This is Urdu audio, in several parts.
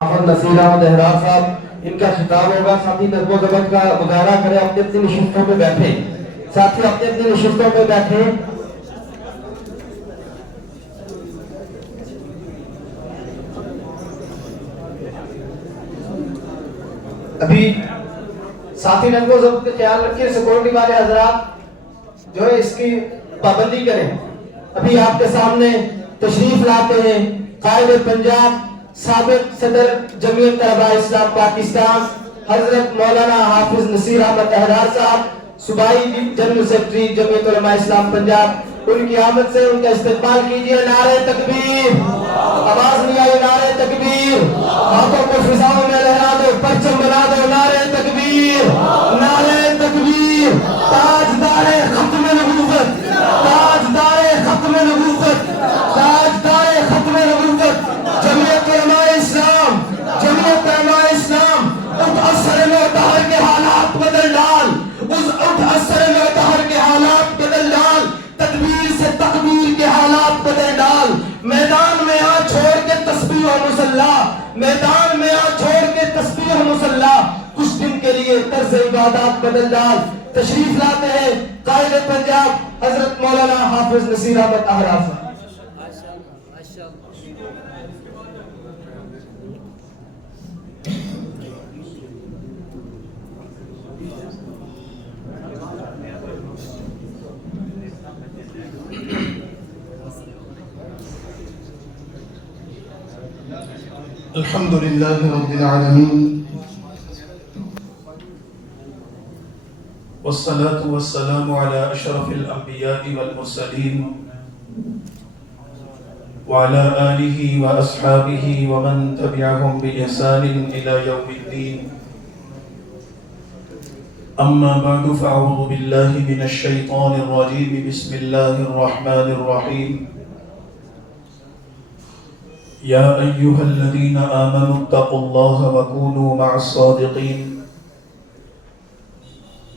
محمد نصیر احمد احرار صاحب ان کا خطاب ہوگا. ساتھی نظم و ضبط کا مظاہرہ کریں, اپنی اپنی نشستوں پہ بیٹھے. ساتھی اپنی اپنی نشستوں پہ بیٹھے. ابھی ساتھی نظم و ضبط کا خیال رکھیں, سیکورٹی والے حضرات جو ہے اس کی پابندی کریں. ابھی آپ کے سامنے تشریف لاتے ہیں قائد پنجاب سابق صدر جمعیت طلباء اسلام پاکستان حضرت مولانا حافظ نصیر احمد احرار صاحب, صوبائی جنرل سیکرٹری جمعیت علماء اسلام پنجاب. ان کی آمد سے ان کا استقبال کیجیے. نعرہ تکبیر, آواز نہیں آئی, نعرہ تکبیر. ہاتھوں کو فضاؤں میں لہرا دو, پرچم بنا دو. نعرہ تکبیر, نعرہ تکبیر. تاجدار ختم نبوت, تاجدار ختم نبوت, تاجدار ختم نبوت جمعیت علماء اسلام, جمعیت علماء اسلام. اٹھ اثر معتبر کے حالات بدل ڈال, اٹھ اثر معتبر کے حالات بدل ڈال. تدبیر سے تقدیر کے حالات بدل ڈال. میدان میں آ چھوڑ کے تسبیح و مصلی, میدان میں آ چھوڑ کے تسبیح و مصلی. کچھ دن کے لیے طرز عبادات بدل ڈال. تشریف لاتے ہیں قائد پنجاب حضرت مولانا حافظ نصیر احمد احرار صاحب. الحمد لله رب العالمين والصلاة والسلام على أشرف الأنبياء والمرسلين وعلى آله وأصحابه ومن تبعهم بإحسان إلى يوم الدين. أما بعد فأعوذ بالله من الشيطان الرجيم. بسم الله الرحمن الرحيم. يا أيها الذين آمنوا اتقوا الله وكونوا مع الصادقين.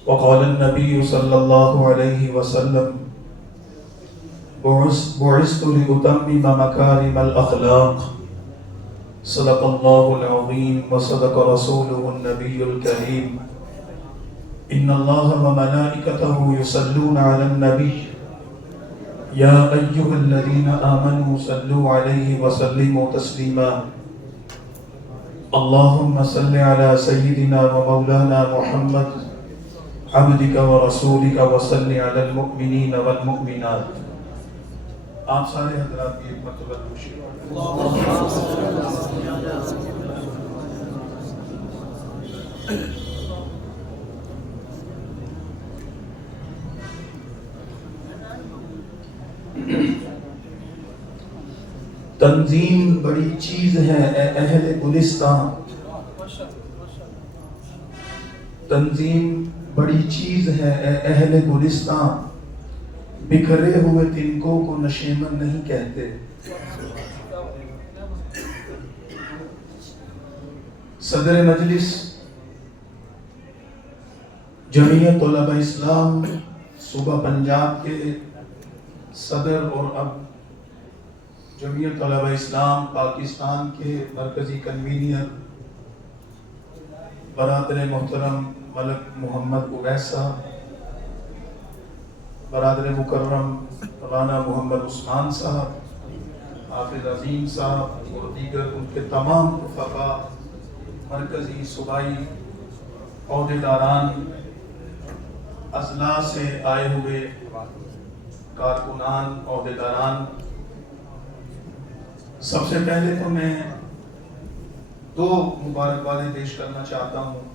وقال النبي صلى الله عليه وسلم بعثت لأتمم مكارم الأخلاق. صدق الله العظيم وصدق رسوله النبي الكريم. إن الله وملائكته يصلون على النبي يا أيها الذين آمنوا صلوا عليه وسلموا تسليما. اللهم صل على سيدنا ومولانا محمد عبدك ورسولك وصل على المؤمنين والمؤمنات. آپ سارے حضرات کی ایک مرتبہ تنظیم بڑی چیز ہے اے اہل گلستان. تنظیم بڑی چیز ہے اے اہل گلستان. بکھرے ہوئے تنکوں کو نشیمن نہیں کہتے. صدر مجلس جمعیت علماء اسلام صوبہ پنجاب کے صدر اور اب جمعیت علماء اسلام پاکستان کے مرکزی کنوینر برادر محترم ملک محمد اویس صاحب, برادر مکرم رانا محمد عثمان صاحب, حافظ عظیم صاحب اور دیگر ان کے تمام رفقا, مرکزی صوبائی عہدیداران, اضلاع سے آئے ہوئے کارکنان, عہدیداران. سب سے پہلے تو میں دو مبارکبادیں پیش کرنا چاہتا ہوں.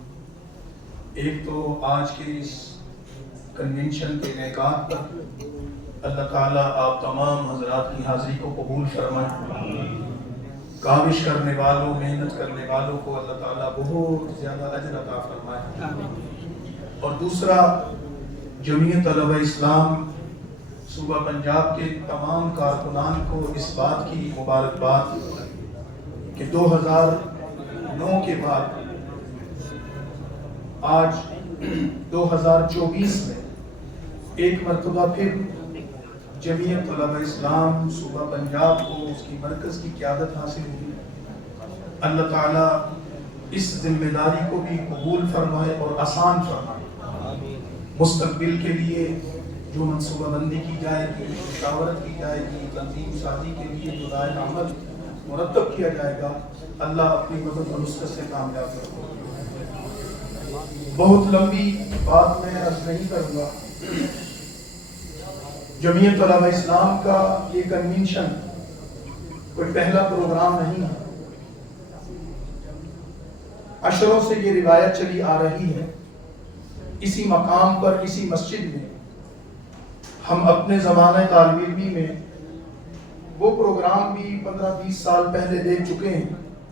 ایک تو آج کے اس کنونشن کے انعقاد پر اللہ تعالیٰ آپ تمام حضرات کی حاضری کو قبول فرمائے. کاوش کرنے والوں, محنت کرنے والوں کو اللہ تعالیٰ بہت زیادہ اجر عطا فرمائے. اور دوسرا جمعیت علماء اسلام صوبہ پنجاب کے تمام کارکنان کو اس بات کی مبارکباد کہ 2009 کے بعد آج 2024 میں ایک مرتبہ پھر جمعیت علماء اسلام صوبہ پنجاب کو اس کی مرکز کی قیادت حاصل ہوئی. اللہ تعالیٰ اس ذمہ داری کو بھی قبول فرمائے اور آسان فرمائے. مستقبل کے لیے جو منصوبہ بندی کی جائے گی، مشاورت کی جائے گی، تنظیم سازی کے لیے جو رائے عمل مرتب کیا جائے گا، اللہ اپنی مدد اور نصرت سے کامیاب کرے. بہت لمبی بات میں عرض نہیں کروں گا. جمعیت علماء اسلام کا یہ کنونشن کوئی پہلا پروگرام نہیں ہے. عشروں سے یہ روایت چلی آ رہی ہے. اسی مقام پر، اسی مسجد میں ہم اپنے زمانہ طالب علمی میں وہ پروگرام بھی 15-20 سال پہلے دیکھ چکے ہیں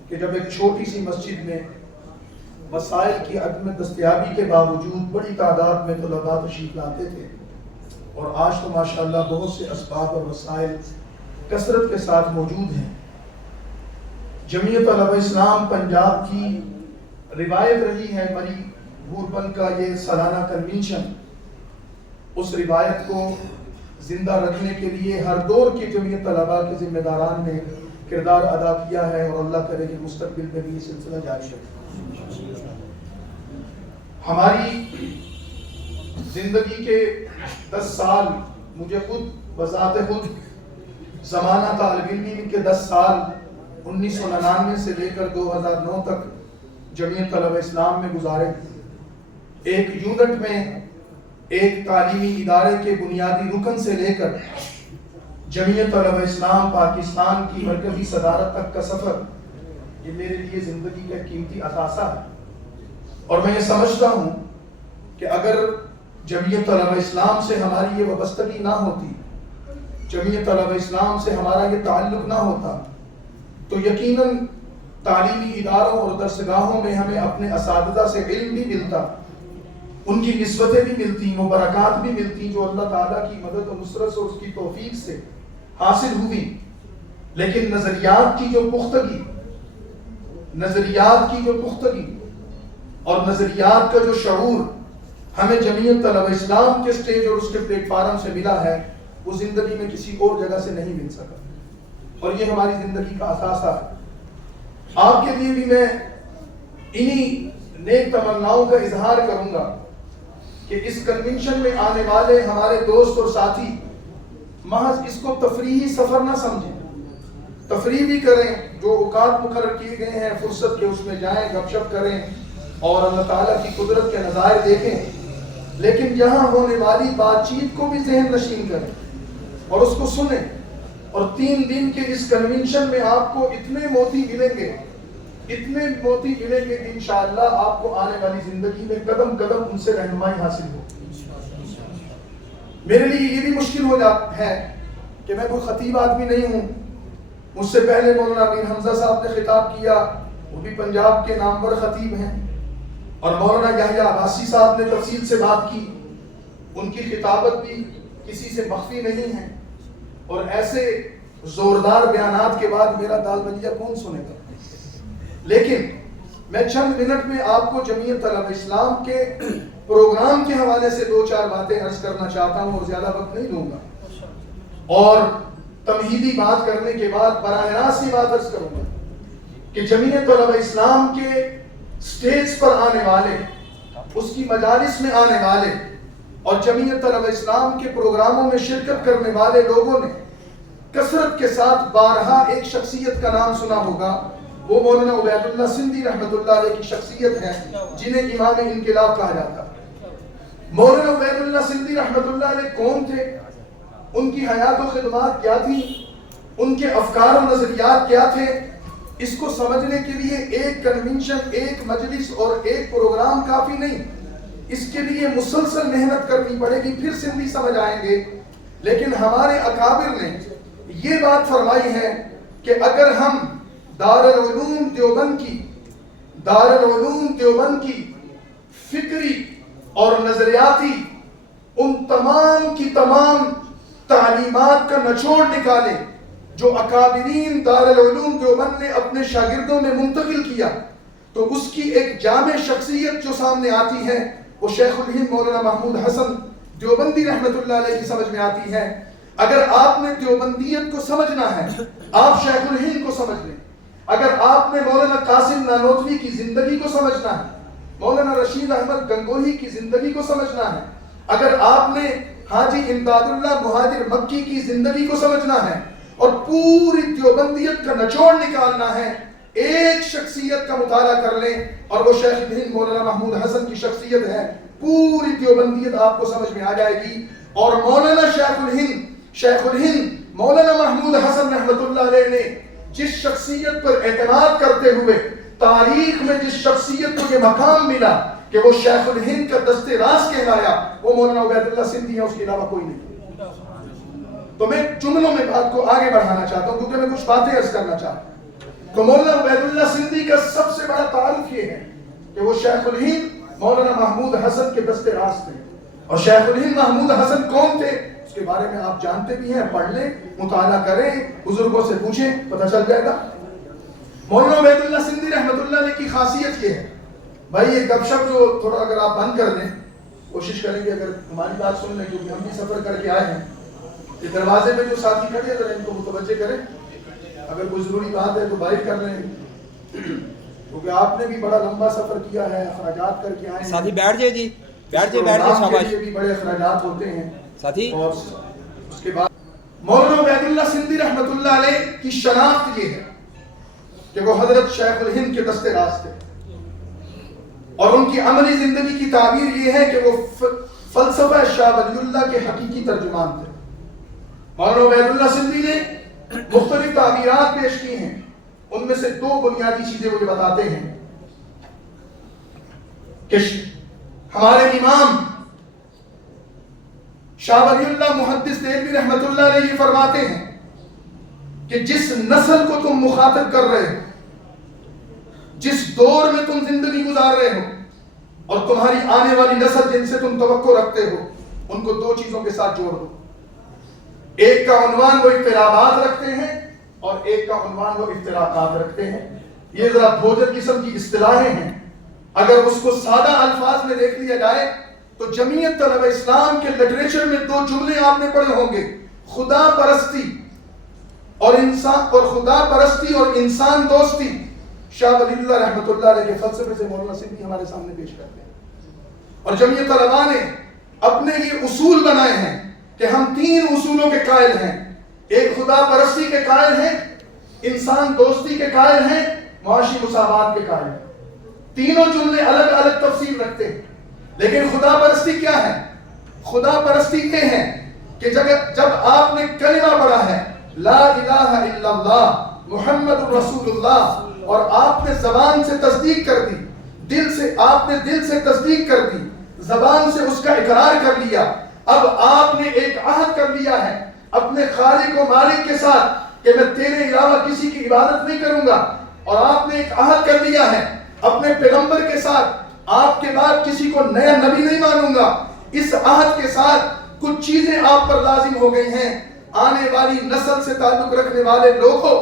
کہ جب ایک چھوٹی سی مسجد میں وسائل کی عدم دستیابی کے باوجود بڑی تعداد میں طلباء تشریف لاتے تھے. اور آج تو ماشاءاللہ بہت سے اسباب اور وسائل کثرت کے ساتھ موجود ہیں. جمعیت علماء اسلام پنجاب کی روایت رہی ہے مری بھوربن کا یہ سالانہ کنونشن. اس روایت کو زندہ رکھنے کے لیے ہر دور کی جمعیت طلباء کے ذمہ داران نے کردار ادا کیا ہے، اور اللہ کرے کہ مستقبل میں بھی یہ سلسلہ جاری رہے. ہماری زندگی کے 10 سال، مجھے خود بذات خود زمانہ طالب علمی کے 10 سال 1999 سے لے کر 2009 تک جمعیت علماء اسلام میں گزارے. ایک یونٹ میں، ایک تعلیمی ادارے کے بنیادی رکن سے لے کر جمعیت علماء اسلام پاکستان کی مرکزی صدارت تک کا سفر، یہ میرے لیے زندگی کا قیمتی اثاثہ ہے. اور میں یہ سمجھتا ہوں کہ اگر جمعیت علماء اسلام سے ہماری یہ وابستگی نہ ہوتی، جمعیت علماء اسلام سے ہمارا یہ تعلق نہ ہوتا، تو یقیناً تعلیمی اداروں اور درسگاہوں میں ہمیں اپنے اساتذہ سے علم بھی ملتا، ان کی نسبتیں بھی ملتی، وہ برکات بھی ملتی جو اللہ تعالیٰ کی مدد و نصرت سے، اس کی توفیق سے حاصل ہوئی. لیکن نظریات کی جو پختگی اور نظریات کا جو شعور ہمیں جمعیت علماء اسلام کے سٹیج اور اس کے پلیٹ فارم سے ملا ہے، وہ زندگی میں کسی اور جگہ سے نہیں مل سکا. اور یہ ہماری زندگی کا اثاثہ ہے. آپ کے لیے بھی میں انہی نیک تمناؤں کا اظہار کروں گا کہ اس کنونشن میں آنے والے ہمارے دوست اور ساتھی محض اس کو تفریحی سفر نہ سمجھیں. تفریح بھی کریں، جو اوقات مقرر کیے گئے ہیں فرصت کے، اس میں جائیں، گپ شپ کریں اور اللہ تعالیٰ کی قدرت کے نظائر دیکھیں. لیکن یہاں ہونے والی بات چیت کو بھی ذہن نشین کریں اور اس کو سنیں. اور 3 دن کے اس کنونشن میں آپ کو اتنے موتی ملیں گے کہ انشاءاللہ آپ کو آنے والی زندگی میں قدم قدم ان سے رہنمائی حاصل ہو. میرے لیے یہ بھی مشکل ہو جاتا ہے کہ میں کوئی خطیب آدمی نہیں ہوں. مجھ سے پہلے مولانا امیر حمزہ صاحب نے خطاب کیا، وہ بھی پنجاب کے نامور خطیب ہیں، اور مولانا یحییٰ عباسی صاحب نے تفصیل سے بات کی. ان کی خطابت بھی کسی سے مخفی نہیں ہے. اور ایسے زوردار بیانات کے بعد میرا دال بجیا کون سنے گا؟ لیکن میں چند منٹ میں آپ کو جمعیت علماء اسلام کے پروگرام کے حوالے سے 2-4 باتیں عرض کرنا چاہتا ہوں اور زیادہ وقت نہیں لوں گا. اور تمہیدی بات کرنے کے بعد براہ راست یہ بات عرض کروں گا کہ جمعیت علماء اسلام کے سٹیج پر آنے والے، اس کی مجالس میں آنے والے اور جمعیت علماء اسلام کے پروگراموں میں شرکت کرنے والے لوگوں نے کثرت کے ساتھ بارہا ایک شخصیت کا نام سنا ہوگا. وہ مولانا عبید اللہ سندھی رحمۃ اللہ علیہ کی شخصیت ہے، جنہیں امام انقلاب کہا جاتا ہے. مولانا عبید اللہ سندھی رحمۃ اللہ علیہ کون تھے؟ ان کی حیات و خدمات کیا تھی؟ ان کے افکار و نظریات کیا تھے؟ اس کو سمجھنے کے لیے ایک کنونشن، ایک مجلس اور ایک پروگرام کافی نہیں. اس کے لیے مسلسل محنت کرنی پڑے گی، پھر سندھی سمجھ آئیں گے. لیکن ہمارے اکابر نے یہ بات فرمائی ہے کہ اگر ہم دارالعلوم دیوبند کی فکری اور نظریاتی ان تمام کی تمام تعلیمات کا نچوڑ نکالیں جو اکابرین دارالعلوم دیوبند نے اپنے شاگردوں میں منتقل کیا، تو اس کی ایک جامع شخصیت جو سامنے آتی ہے وہ شیخ الہند مولانا محمود حسن دیوبندی رحمت اللہ علیہ کی سمجھ میں آتی ہے. اگر آپ نے دیوبندیت کو سمجھنا ہے، آپ شیخ الہند کو سمجھ لیں. اگر آپ نے مولانا قاسم نانوتوی کی زندگی کو سمجھنا ہے، مولانا رشید احمد گنگوہی کی زندگی کو سمجھنا ہے، اگر آپ نے حاجی امداد اللہ مہاجر مکی کی زندگی کو سمجھنا ہے اور پوری دیوبندیت کا نچوڑ نکالنا ہے، ایک شخصیت کا مطالعہ کر لیں اور وہ شیخ الہند مولانا محمود حسن کی شخصیت ہے. پوری دیوبندیت آپ کو سمجھ میں آ جائے گی. اور مولانا شیخ الہند مولانا محمود حسن رحمت اللہ علیہ نے جس شخصیت پر اعتماد کرتے ہوئے تاریخ میں جس شخصیت کو یہ مقام ملا کہ وہ شیخ الہند کا دست راست کہلایا، وہ مولانا عبید اللہ سندھی ہے، اس کے علاوہ کوئی نہیں. تو میں جملوں میں بات کو آگے بڑھانا چاہتا ہوں کیونکہ میں کچھ باتیں عرض کرنا چاہتا ہوں. تو مولانا عبید اللہ سندھی کا سب سے بڑا تعارف یہ ہے کہ وہ شیخ الہند مولانا محمود حسن کے دست راست تھے. اور شیخ الہند محمود حسن کون تھے اس کے بارے میں آپ جانتے بھی ہیں، پڑھ لیں، مطالعہ کریں، بزرگوں سے پوچھیں، پتہ چل جائے گا. مولانا عبید اللہ سندھی رحمت اللہ علیہ کی خاصیت یہ ہے، بھائی یہ گپ شپ جو تھوڑا اگر آپ بند کر دیں، کوشش کریں گے اگر ہماری بات سن لیں کیونکہ ہم بھی سفر کر کے آئے ہیں. یہ دروازے میں جو ساتھی کھڑے ہیں ذرا ان کو متوجہ کریں، اگر کوئی ضروری بات ہے تو باہر کر لیں کیونکہ آپ نے بھی بڑا لمبا سفر کیا ہے، اخراجات کر کے آئے ہیں. ساتھی بیٹھ جائے جی، بیٹھ جائے شاباش. یہ بھی بڑے اخراجات ہوتے ہیں ساتھی. اور اس کے بعد مولانا عبید اللہ سندھی رحمت اللہ علیہ کی شناخت یہ ہے کہ وہ حضرت شیخ الہند کے دست راست تھے اور ان کی عملی زندگی کی تعبیر یہ ہے کہ وہ فلسفہ شاہ ولی اللہ کے حقیقی ترجمان تھے. مولانا عبید اللہ سندھی نے مختلف تعبیرات پیش کی ہیں، ان میں سے دو بنیادی چیزیں وہ یہ بتاتے ہیں کہ ہمارے امام شاہ ولی اللہ محدث دہلوی رحمت اللہ علیہ یہ فرماتے ہیں کہ جس نسل کو تم مخاطب کر رہے ہو، جس دور میں تم زندگی گزار رہے ہو اور تمہاری آنے والی نسل جن سے تم توقع رکھتے ہو، ان کو دو چیزوں کے ساتھ جوڑ دو. ایک کا عنوان وہ اقترابات رکھتے ہیں اور ایک کا عنوان وہ افتراقات رکھتے ہیں. یہ ذرا بھوجر قسم کی اصطلاحیں ہیں، اگر اس کو سادہ الفاظ میں دیکھ لیا جائے تو جمعیت طلبہ اسلام کے لٹریچر میں دو جملے آپ نے پڑھے ہوں گے، خدا پرستی اور انسان دوستی. شاہ ولی اللہ رحمت اللہ علیہ کے فلسفے سے مولانا سندھی ہمارے سامنے پیش کرتے ہیں. اور جمعیت طلبہ نے اپنے یہ اصول بنائے ہیں کہ ہم تین اصولوں کے قائل ہیں. ایک خدا پرستی کے قائل ہیں، انسان دوستی کے قائل ہیں، معاشی مساوات کے قائل ہیں. تینوں جملے الگ الگ تفسیر رکھتے ہیں، لیکن خدا پرستی کیا ہے؟ خدا پرستی یہ ہے کہ جب آپ نے کلمہ پڑھا ہے لا الہ الا اللہ محمد رسول اللہ اور آپ نے زبان سے تصدیق کر دی، آپ نے دل سے تصدیق کر دی، زبان سے اس کا اقرار کر لیا، اب آپ نے ایک عہد کر لیا ہے اپنے خالق و مالک کے ساتھ کہ میں تیرے علاوہ کسی کی عبادت نہیں کروں گا، اور آپ نے ایک عہد کر لیا ہے اپنے پیغمبر کے ساتھ آپ کے بعد کسی کو نیا نبی نہیں مانوں گا. اس عہد کے ساتھ کچھ چیزیں آپ پر لازم ہو گئی ہیں. آنے والی نسل سے تعلق رکھنے والے لوگوں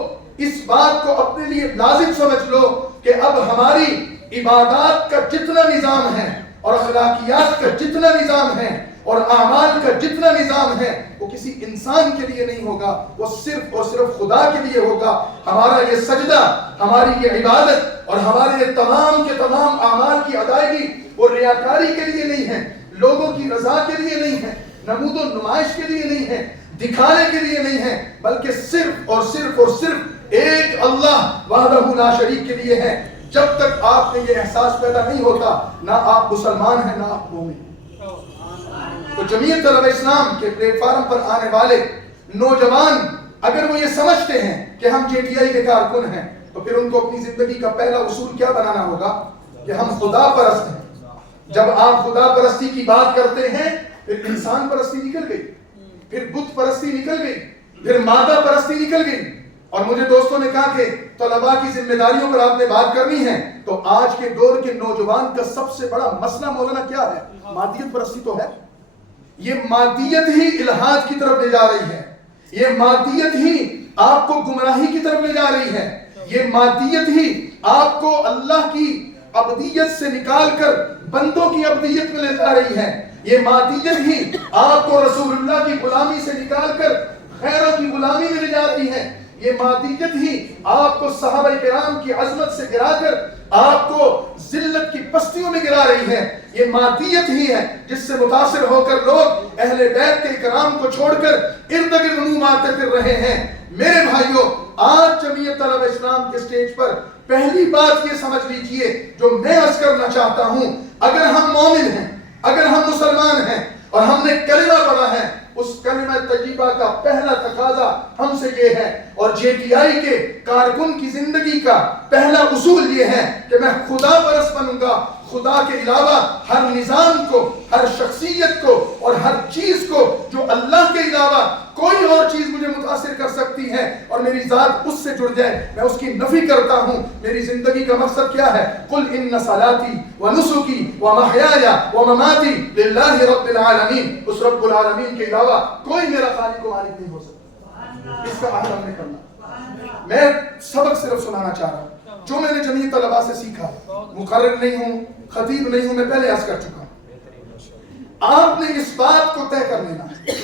اس بات کو اپنے لیے لازم سمجھ لو کہ اب ہماری عبادات کا جتنا نظام ہے اور اخلاقیات کا جتنا نظام ہے اور اعمال کا جتنا نظام ہے وہ کسی انسان کے لیے نہیں ہوگا، وہ صرف اور صرف خدا کے لیے ہوگا. ہمارا یہ سجدہ، ہماری یہ عبادت اور ہمارے یہ تمام کے تمام اعمال کی ادائیگی وہ ریاکاری کے لیے نہیں ہے، لوگوں کی رضا کے لیے نہیں ہے، نمود و نمائش کے لیے نہیں ہے، دکھانے کے لیے نہیں ہے، بلکہ صرف اور صرف اور صرف ایک اللہ وحدہ لا شریک کے لیے ہے. جب تک آپ میں یہ احساس پیدا نہیں ہوتا نہ آپ مسلمان ہیں نہ آپ مومن. تو جمعیت طلبہ اسلام کے پلیٹ فارم پر آنے والے نوجوان اگر وہ یہ سمجھتے ہیں کہ ہم جے ٹی آئی کے کارکن ہیں تو پھر ان کو اپنی زندگی کا پہلا اصول کیا بنانا ہوگا کہ ہم خدا پرست ہیں. جب آپ خدا پرستی کی بات کرتے ہیں پھر انسان پرستی نکل گئی، پھر بت پرستی نکل گئی، پھر مادہ پرستی نکل گئی. اور مجھے دوستوں نے کہا کہ طلباء کی ذمہ داریوں پر آپ نے بات کرنی ہے تو آج کے دور کے نوجوان کا سب سے بڑا مسئلہ مولانا کیا ہے؟ مادیت پرستی تو ہے. یہ مادیت ہی الہاد کی طرف لے جا رہی ہے، یہ مادیت ہی آپ کو گمراہی کی طرف لے جا رہی ہے، یہ مادیت ہی آپ کو اللہ کی عبدیت سے نکال کر بندوں کی عبدیت میں لے جا رہی ہے، یہ مادیت ہی آپ کو رسول اللہ کی غلامی سے نکال کر غیروں کی غلامی میں لے جا رہی ہے، یہ مادیت ہی آپ کو صحابہ کرام کی عظمت سے گرا کر آپ کو ذلت کی پستیوں میں گرا رہی ہے. یہ مادیت ہی ہے جس سے متاثر ہو کر لوگ اہل بیت کے کرام کو چھوڑ کر ارد گرد منہ مارتے پھر رہے ہیں. میرے بھائیوں، آج جمعیت طلبہ اسلام کے سٹیج پر پہلی بات یہ سمجھ لیجئے جو میں عرض کرنا چاہتا ہوں، اگر ہم مومن ہیں، اگر ہم مسلمان ہیں اور ہم نے کلمہ پڑھا ہے، اس کلمہ طیبہ کا پہلا تقاضا ہم سے یہ ہے، اور جے ٹی آئی کے کارکن کی زندگی کا پہلا اصول یہ ہے کہ میں خدا پرست بنوں گا. خدا کے علاوہ ہر نظام کو، ہر شخصیت کو اور ہر چیز کو جو اللہ کے علاوہ کوئی اور چیز مجھے متاثر کر سکتی ہے اور میری ذات اس سے جڑ جائے، میں اس کی نفی کرتا ہوں. میری زندگی کا مقصد کیا ہے؟ قل ان صلاتی ونسکی ومحیای ومماتی للہ رب العالمین. اس رب العالمین کے علاوہ کوئی میرا خالق و مالک نہیں ہو سکتا. اس کا عہد ہم نے کرنا. میں سبق صرف سنانا چاہ رہا ہوں جو میں نے جمعیت طلباء سے سیکھا. مقرر نہیں ہوں، خطیب نہیں ہوں، میں پہلے عرض کر چکا ہوں. آپ نے اس بات کو طے کر لینا ہے.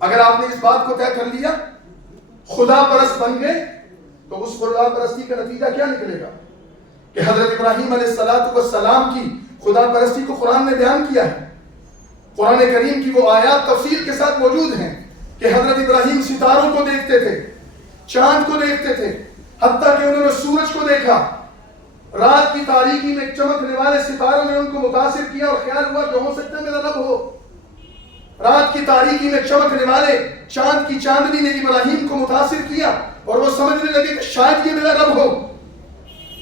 اگر آپ نے اس بات کو طے کر لیا، خدا پرست بن گئے، تو اس خدا پرستی کا نتیجہ کیا نکلے گا کہ حضرت ابراہیم علیہ السلام کی خدا پرستی کو قرآن نے بیان کیا ہے. قرآن کریم کی وہ آیات تفصیل کے ساتھ موجود ہیں کہ حضرت ابراہیم ستاروں کو دیکھتے تھے، چاند کو دیکھتے تھے، حتیٰ کہ انہوں نے سورج کو دیکھا. رات کی تاریکی میں چمکنے والے ستاروں نے ان کو متاثر کیا اور خیال ہوا کہ ہو سکتا ہے میرا رب ہو. رات کی تاریکی میں چمکنے والے چاند کی چاندنی نے ابراہیم کو متاثر کیا اور وہ سمجھنے لگے کہ شاید یہ میرا رب ہو.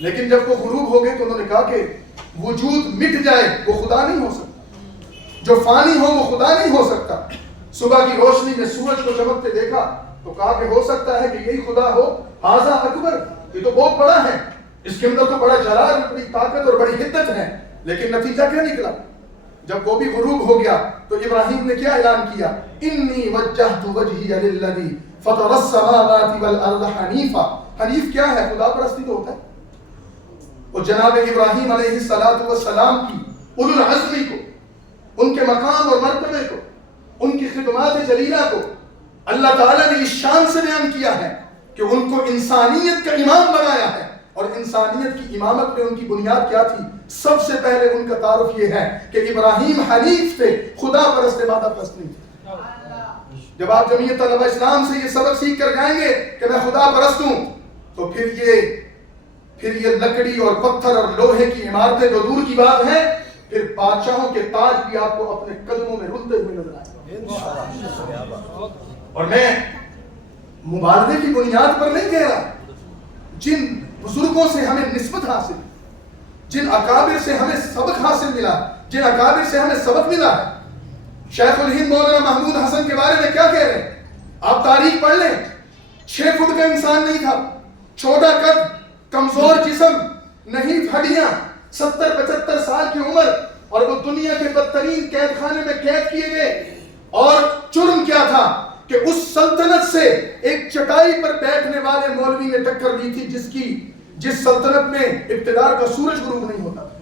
لیکن جب وہ غروب ہو گئے تو انہوں نے کہا کہ وجود مٹ جائے وہ خدا نہیں ہو سکتا، جو فانی ہو وہ خدا نہیں ہو سکتا. صبح کی روشنی میں سورج کو چمکتے دیکھا تو کہا کہ ہو سکتا ہے کہ یہی خدا ہو. ھذا اکبر، یہ تو بہت بڑا ہے، اس کے اندر تو بڑا جلال، بڑی طاقت اور بڑی حدت ہے. لیکن نتیجہ کیا نکلا؟ جب وہ بھی غروب ہو گیا تو ابراہیم نے کیا اعلان کیا؟ انی وجہت وجہی للذی فطر السماوات والارض حنیفا. حنیف کیا ہے؟ خدا پرستی تو ہوتا ہے. اور جناب ابراہیم علیہ السلام کی اولو العزمی کو، ان کے مقام اور مرتبے کو، ان کی خدمات جلیلہ کو اللہ تعالیٰ نے اس شان سے بیان کیا ہے کہ ان کو انسانیت کا امام بنایا ہے. اور انسانیت کی امامت میں ان کی بنیاد کیا تھی؟ سب سے پہلے ان کا تعارف یہ ہے کہ ابراہیم حنیف تھے، خدا پرست عبادت پرست نہیں تھے. جب آپ جمعیت طلبہ اسلام سے یہ سبق سیکھ کر جائیں گے کہ میں خدا پرست ہوں، تو پھر یہ لکڑی اور پتھر اور لوہے کی عمارتیں جو دور کی بات ہے، پھر بادشاہوں کے تاج بھی آپ کو اپنے قدموں میں رلتے ہوئے نظر آئے گا. اور میں مبالغے کی بنیاد پر نہیں کہہ رہا. جن بزرگوں سے ہمیں نسبت حاصل، جن اکابر سے ہمیں سبق حاصل ملا، جن اکابر سے ہمیں سبق ملا ہے، شیخ الہند مولانا محمود حسن کے بارے میں کیا کہہ رہے ہیں؟ آپ تاریخ پڑھ لیں. 6 فٹ کا انسان نہیں تھا، چھوٹا قد، کمزور جسم، نہیں ہڈیاں، 70-75 سال کی عمر، اور وہ دنیا کے بدترین قید خانے میں قید کیے گئے. اور جرم کیا تھا کہ اس سلطنت سے ایک چٹائی پر بیٹھنے والے مولوی نے ٹکر دی تھی جس سلطنت میں اقتدار کا سورج غروب نہیں ہوتا تھا.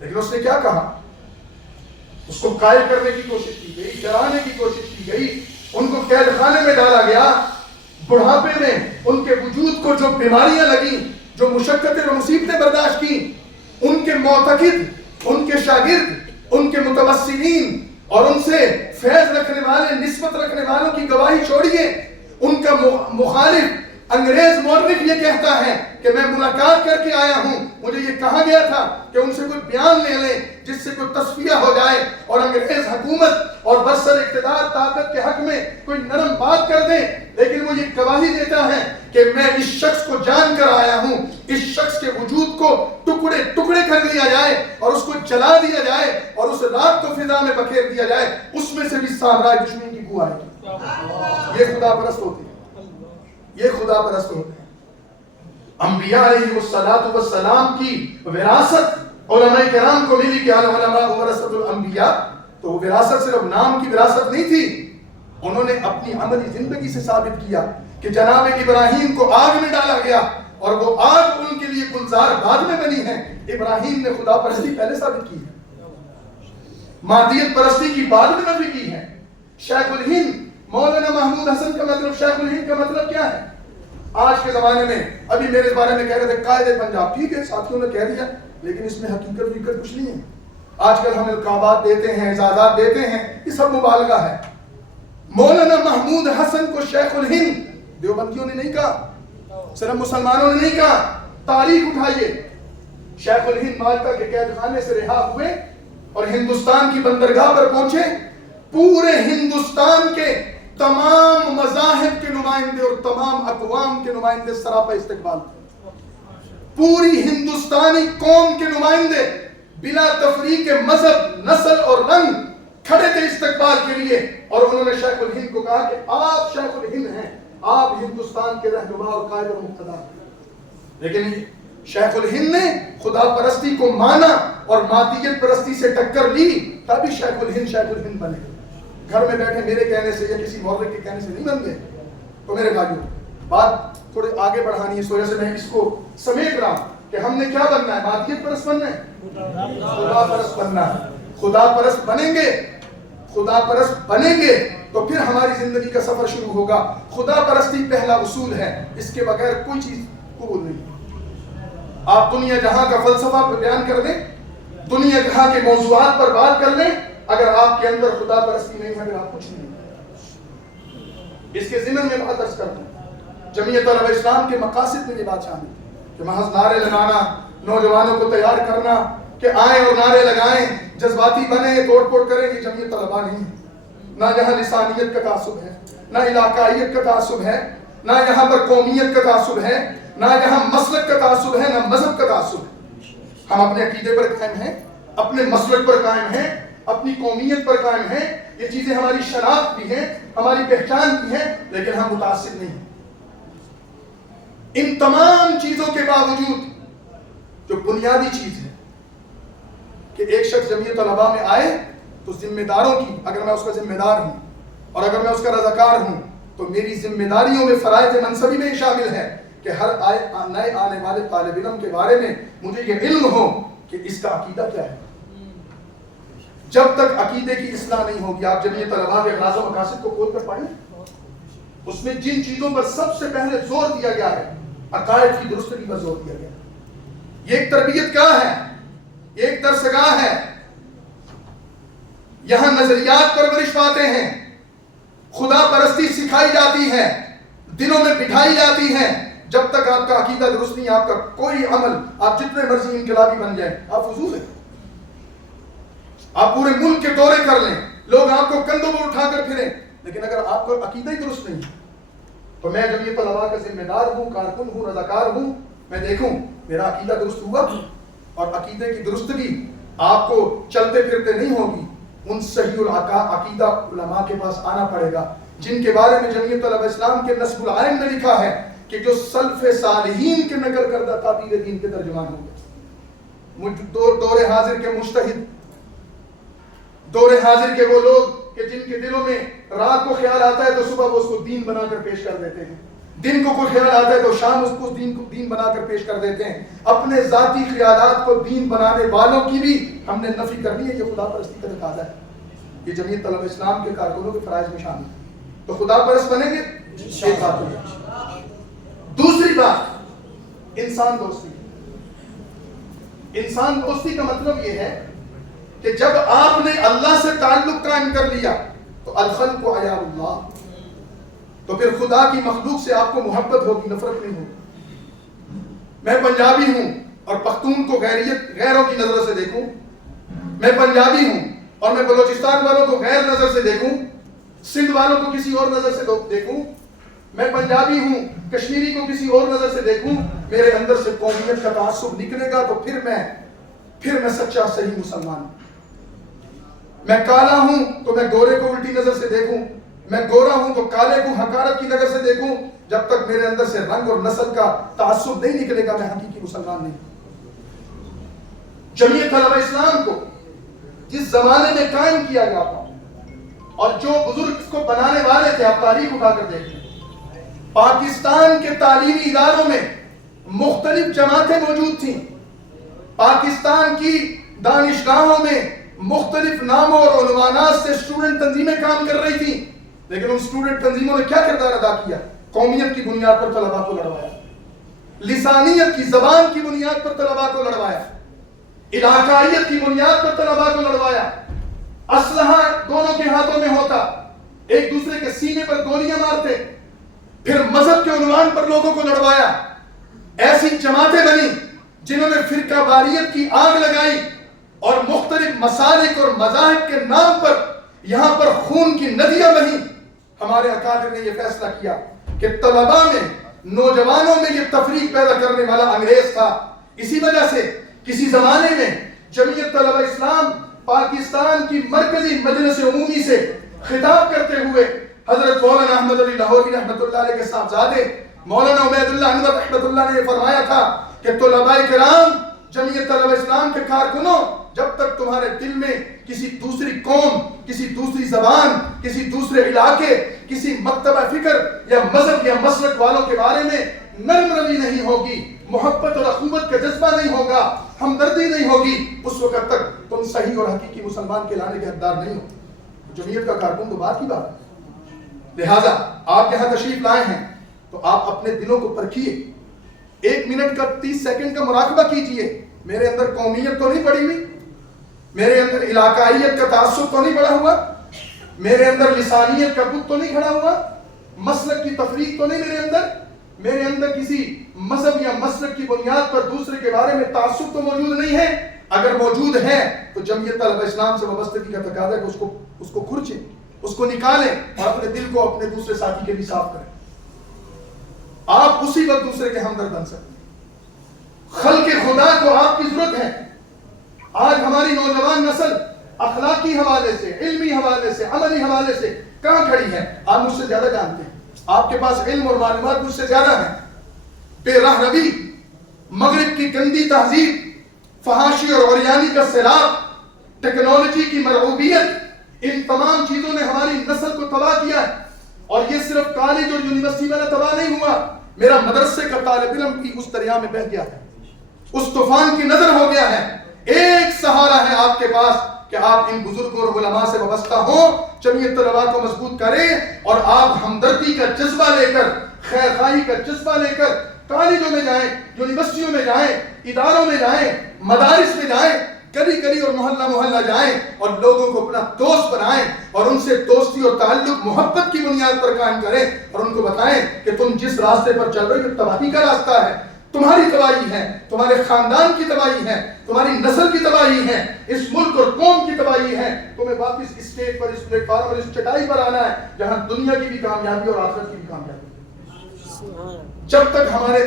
لیکن اس نے کیا کہا؟ اس کو قائل کرنے کی کوشش کی گئی، ڈرانے کی کوشش کی گئی، ان کو قید خانے میں ڈالا گیا. بڑھاپے میں ان کے وجود کو جو بیماریاں لگیں، جو مشقتیں اور مصیبتیں برداشت کی، ان کے معتقد، ان کے شاگرد، ان کے متوسلین اور ان سے فیض رکھنے والے، نسبت رکھنے والوں کی گواہی چھوڑیے. ان کا مخالف انگریز مورخ یہ کہتا ہے کہ میں ملاقات کر کے آیا ہوں، مجھے یہ کہا گیا تھا کہ ان سے کوئی بیان لے لیں جس سے کوئی تصفیہ ہو جائے اور انگریز حکومت اور برسر اقتدار طاقت کے حق میں کوئی نرم بات کر دیں. لیکن وہ یہ گواہی دیتا ہے کہ میں اس شخص کو جان کر آیا ہوں، اس شخص کے وجود کو ٹکڑے ٹکڑے کر دیا جائے اور اس کو جلا دیا جائے اور اس رات کو فضا میں بکھیر دیا جائے، اس میں سے بھی سامراج دشمن کی بو آئے گی. یہ خدا پرست ہوتے ہیں، یہ خدا پرست ہوتے ہیں. انبیاء علیہ السلام کی وراثت علماء کرام کو ملی کہ العلماء ورثۃ الانبیاء. تو وہ وراثت صرف نام کی وراثت نہیں تھی، انہوں نے اپنی عملی زندگی سے ثابت کیا کہ جناب ابراہیم کو آگ میں ڈالا گیا اور وہ آگ ان کے لیے گلزار بعد میں بنی ہے. ابراہیم نے خدا پرستی پہلے ثابت کی ہے، مادیت پرستی کی بعد میں نفی کی ہے. شیخ الہند مولانا محمود حسن کا مطلب، شیخ الہند کا مطلب کیا ہے؟ آج کے زمانے میں ابھی میرے بارے میں کہہ رہے تھے قائد پنجاب، ٹھیک ہے ساتھیوں نے کہہ دیا، لیکن اس میں حقیقت کچھ نہیں ہے. آج کل ہم القابات دیتے ہیں، اعزازات دیتے ہیں، یہ سب مبالغہ ہے. مولانا محمود حسن کو شیخ الہند دیوبندیوں نے نہیں کہا، صرف مسلمانوں نے نہیں کہا. تاریخ اٹھائیے، شیخ الہند مالٹا کے قید خانے سے رہا ہوئے اور ہندوستان کی بندرگاہ پر پہنچے. پورے ہندوستان کے تمام مذاہب کے نمائندے اور تمام اقوام کے نمائندے سراپا استقبال تھے. پوری ہندوستانی قوم کے نمائندے بلا تفریق مذہب، نسل اور رنگ کھڑے تھے استقبال کے لیے. اور انہوں نے شیخ الہند کو کہا کہ آپ شیخ الہند ہیں، آپ ہندوستان کے رہنما اور قائد اور مقتدر. لیکن شیخ الہند نے خدا پرستی کو مانا اور مادیت پرستی سے ٹکر لی، تبھی شیخ الہند بنے. گھر میں بیٹھے میرے کہنے سے یا کسی مورخ کے کہنے سے نہیں بن گئے. تو میرے بھائیوں، بات تھوڑے آگے بڑھانی ہے، اس وجہ سے میں اس کو سمیٹ رہا ہوں کہ ہم نے کیا بننا ہے؟ مادیت پرست بننا ہے، خدا پرست بننا ہے. خدا پرست بنیں گے، خدا پرست بنیں گے تو پھر ہماری زندگی کا سفر شروع ہوگا. خدا پرستی پہلا اصول ہے، اس کے بغیر کوئی چیز قبول نہیں. آپ دنیا جہاں کا فلسفہ بیان کر دیں، دنیا جہاں کے موضوعات پر بات کر لیں، اگر آپ کے اندر خدا پرستی نہیں ہے پھر آپ کچھ نہیں. اس کے ضمن میں بات عرض کرتا ہوں، جمعیت علماء اسلام کے مقاصد میں یہ بات شامل ہے کہ محض نعرے لگانا، نوجوانوں کو تیار کرنا کہ آئیں اور نعرے لگائیں، جذباتی بنے، توڑ پھوڑ کریں، یہ جمعیت طلباء نہیں ہے. نہ یہاں لسانیت کا تعصب ہے، نہ علاقائیت کا تعصب ہے، نہ یہاں پر قومیت کا تعصب ہے، نہ یہاں مسلک کا تعصب ہے، نہ مذہب کا تعصب ہے. ہم اپنے عقیدے پر قائم ہیں، اپنے مسلک پر قائم ہیں، اپنی قومیت پر قائم ہیں. یہ چیزیں ہماری شناخت بھی ہیں، ہماری پہچان بھی ہیں، لیکن ہم متعصب نہیں. ان تمام چیزوں کے باوجود جو بنیادی چیز ہے کہ ایک شخص جمعیت طلباء میں آئے تو ذمہ داروں کی، اگر میں اس کا ذمہ دار ہوں اور اگر میں اس کا رضاکار ہوں تو میری ذمہ داریوں میں فرائض منصبی میں شامل ہے کہ ہر نئے آنے والے طالب علم کے بارے میں مجھے یہ علم ہو کہ اس کا عقیدہ کیا ہے. جب تک عقیدے کی اصلاح نہیں ہوگی، آپ جمعیت طلباء کے اغراض و مقاصد کو کھول کر پڑھیں، اس میں جن چیزوں پر سب سے پہلے زور دیا گیا ہے، عقائد کی درستگی پر زور دیا گیا ہے. یہ ایک تربیت گاہ ہے، ایک درسگاہ ہے. یہاں نظریات پرورش پاتے ہیں، خدا پرستی سکھائی جاتی ہے، دلوں میں بٹھائی جاتی ہے. جب تک آپ کا عقیدہ درست نہیں، آپ کا کوئی عمل، آپ جتنے مرضی انقلابی بن جائیں، آپ فضول ہیں. آپ پورے ملک کے دورے کر لیں، لوگ آپ کو کندھوں پر اٹھا کر پھریں، لیکن اگر آپ کا عقیدہ ہی درست نہیں تو میں جمعیت طلباء کا ذمہ دار ہوں، کارکن ہوں، رضاکار ہوں، میں دیکھوں میرا عقیدہ درست ہوا. اور عقیدے کی درستگی آپ کو چلتے پھرتے نہیں ہوگی، ان صحیح العقیدہ علماء کے پاس آنا پڑے گا جن کے بارے میں جمعیت علماء اسلام کے نصب العائن میں لکھا ہے کہ جو سلف صالحین کے نقل کردہ تعبیر دین کے ترجمان ہوں گے. دور حاضر کے مجتہد، دور حاضر کے وہ لوگ کہ جن کے دلوں میں رات کو خیال آتا ہے تو صبح وہ اس کو دین بنا کر پیش کر دیتے ہیں، دن کو کوئی خیال آتا ہے تو شام اس کو دین بنا کر پیش کر دیتے ہیں. اپنے ذاتی خیالات کو دین بنانے والوں کی بھی ہم نے نفی کرنی ہے. یہ خدا پرستی کا تقاضا ہے، یہ جمعیت طلباء اسلام کے کارکنوں کے فرائض میں شامل ہے. تو خدا پرست بنیں گے، ایک بات ہوگی. دوسری بات، انسان دوستی. انسان دوستی کا مطلب یہ ہے کہ جب آپ نے اللہ سے تعلق قائم کر لیا تو الخلق عیال اللہ، تو پھر خدا کی مخلوق سے آپ کو محبت ہوگی، نفرت نہیں ہوگی. میں پنجابی ہوں اور پختون کو غیروں کی نظر سے دیکھوں، میں پنجابی ہوں اور میں بلوچستان والوں کو غیر نظر سے دیکھوں، سندھ والوں کو کسی اور نظر سے دیکھوں، میں پنجابی ہوں کشمیری کو کسی اور نظر سے دیکھوں، میرے اندر سے قومیت کا تعصب نکلے گا تو پھر میں سچا صحیح مسلمان ہوں. میں کالا ہوں تو میں گورے کو الٹی نظر سے دیکھوں، میں گورا ہوں تو کالے کو حقارت کی نظر سے دیکھوں. جب تک میرے اندر سے رنگ اور نسل کا تعصب نہیں نکلے گا میں حقیقی مسلمان نہیں. جمعیت علماء اسلام کو جس زمانے میں قائم کیا گیا تھا اور جو بزرگ اس کو بنانے والے تھے، آپ تاریخ اٹھا کر دیکھیں، پاکستان کے تعلیمی اداروں میں مختلف جماعتیں موجود تھیں، پاکستان کی دانشگاہوں میں مختلف ناموں اور عنوانات سے اسٹوڈنٹ تنظیمیں کام کر رہی تھیں، لیکن ان اسٹوڈنٹ تنظیموں نے کیا کردار ادا کیا؟ قومیت کی بنیاد پر طلباء کو لڑوایا، لسانیت کی زبان کی بنیاد پر طلباء کو لڑوایا، علاقائیت کی بنیاد پر طلباء کو لڑوایا، اسلحہ دونوں کے ہاتھوں میں ہوتا، ایک دوسرے کے سینے پر گولیاں مارتے، پھر مذہب کے عنوان پر لوگوں کو لڑوایا۔ ایسی جماعتیں بنی جنہوں نے فرقہ واریت کی آگ لگائی اور مختلف مسالک اور مذاہب کے نام پر یہاں پر خون کی ندیاں بہیں۔ ہمارے اکابر نے یہ فیصلہ کیا کہ طلباء میں، نوجوانوں میں یہ تفریق پیدا کرنے والا انگریز تھا۔ اسی وجہ سے کسی زمانے میں جمعیت طلبہ اسلام پاکستان کی مرکزی مجلس عمومی سے خطاب کرتے ہوئے حضرت مولانا احمد علی لاہوری رحمۃ اللہ علیہ کے صاحبزادے مولانا عبید اللہ انور رحمۃ اللہ نے یہ فرمایا تھا کہ طلباء کرام، جمعیت طلبہ اسلام کے کارکنوں، جب تک تمہارے دل میں کسی دوسری قوم، کسی دوسری زبان، کسی دوسرے علاقے، کسی مکتبہ فکر یا مذہب یا مسلک والوں کے بارے میں نرم روی نہیں ہوگی، محبت اور اخوت کا جذبہ نہیں ہوگا، ہمدردی نہیں ہوگی، اس وقت تک تم صحیح اور حقیقی مسلمان کہلانے کے حقدار نہیں ہو۔ جمعیت کا کارکن تو بات کی بات ہے۔ لہٰذا آپ یہاں تشریف لائے ہیں تو آپ اپنے دلوں کو پرکھیے، 1 منٹ کا 30 سیکنڈ کا مراقبہ کیجئے۔ میرے اندر قومیت تو نہیں پڑی ہوئی، میرے اندر علاقائیت کا تعصب تو نہیں پڑا ہوا، میرے اندر لسانیت کا بت تو نہیں کھڑا ہوا، مسلک کی تفریق تو نہیں میرے اندر کسی مذہب یا مسلک کی بنیاد پر دوسرے کے بارے میں تعصب تو موجود نہیں ہے۔ اگر موجود ہے تو جمعیت طلبہ اسلام سے وابستگی کا تقاضا ہے کہ اس کو کھرچیں، اس کو نکالیں اور اپنے دل کو اپنے دوسرے ساتھی کے لیے صاف کریں۔ آپ اسی وقت دوسرے کے ہمدرد بن سکتے ہیں۔ خلق خدا کو آپ کی ضرورت ہے۔ آج ہماری نوجوان نسل اخلاقی حوالے سے، علمی حوالے سے، عملی حوالے سے کہاں کھڑی ہے؟ آپ مجھ سے زیادہ جانتے ہیں، آپ کے پاس علم اور معلومات مجھ سے زیادہ ہیں۔ بے راہ روی، مغرب کی گندی تہذیب، فحاشی اور عریانی کا سیلاب، ٹیکنالوجی کی مرعوبیت، ان تمام چیزوں نے ہماری نسل کو تباہ کیا ہے۔ اور یہ صرف کالج اور یونیورسٹی والا تباہ نہیں ہوا، میرا مدرسے کا طالب علم بھی اس دریا میں بہہ گیا ہے، اس طوفان کی نظر ہو گیا ہے۔ ایک سہارا ہے آپ کے پاس کہ آپ ان بزرگوں اور علماء سے وابستہ ہوں، جمعیت طلباء کو مضبوط کریں اور آپ ہمدردی کا جذبہ لے کر، خیر خواہی کا جذبہ لے کر کالجوں میں جائیں، یونیورسٹیوں میں جائیں، اداروں میں جائیں، مدارس میں جائیں، گلی گلی اور محلہ محلہ جائیں اور لوگوں کو اپنا دوست بنائیں اور ان سے دوستی اور تعلق محبت کی بنیاد پر قائم کریں اور ان کو بتائیں کہ تم جس راستے پر چل رہے ہو یہ تباہی کا راستہ ہے، تمہاری تباہی ہے، تمہارے خاندان کی تباہی ہے، تمہاری نسل کی تباہی ہے، اس ملک اور قوم کی تباہی ہے۔ تمہیں واپس اس اسٹیج پر، اس پلیٹ فارم اور اس چٹائی پر آنا ہے جہاں دنیا کی بھی کامیابی اور آخرت کی بھی کامیابی ہے۔ جب تک ہمارے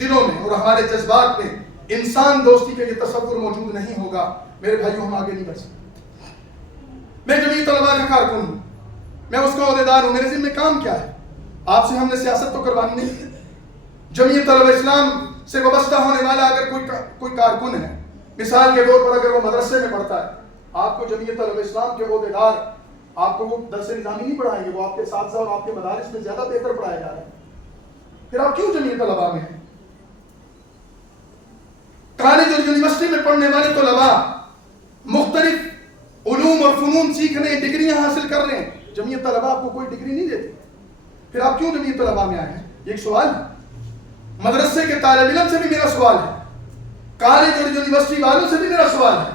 دلوں میں اور ہمارے جذبات میں انسان دوستی کا یہ تصور موجود نہیں ہوگا، میرے بھائیوں، ہم آگے نہیں بڑھ سکتے۔ میں جمعیت طلباء کا کارکن ہوں، میں اس کا عہدیدار ہوں، میرے ذمہ میں کام کیا ہے؟ آپ سے ہم نے سیاست تو کروانی نہیں۔ جمعیت طلبہ اسلام سے وابستہ ہونے والا اگر کوئی کارکن ہے، مثال کے طور پر اگر وہ مدرسے میں پڑھتا ہے، آپ کو جمعیت طلبہ اسلام کے عہدیدار آپ کو وہ درس نظامی نہیں پڑھائیں گے، وہ آپ کے اساتذہ اور آپ کے مدارس میں زیادہ بہتر پڑھائے جا رہے ہیں، پھر آپ کیوں جمعیت طلباء میں ہیں؟ کالج اور یونیورسٹی میں پڑھنے والے طلباء مختلف علوم اور فنون سیکھ رہے ہیں، ڈگریاں حاصل کر رہے ہیں، جمعیت طلباء آپ کو کوئی ڈگری نہیں دیتی، پھر آپ کیوں جمعیت طلباء میں آئے ہیں؟ یہ ایک سوال ہے۔ مدرسے کے طالب علم سے بھی میرا سوال ہے، کالج اور یونیورسٹی والوں سے بھی میرا سوال ہے،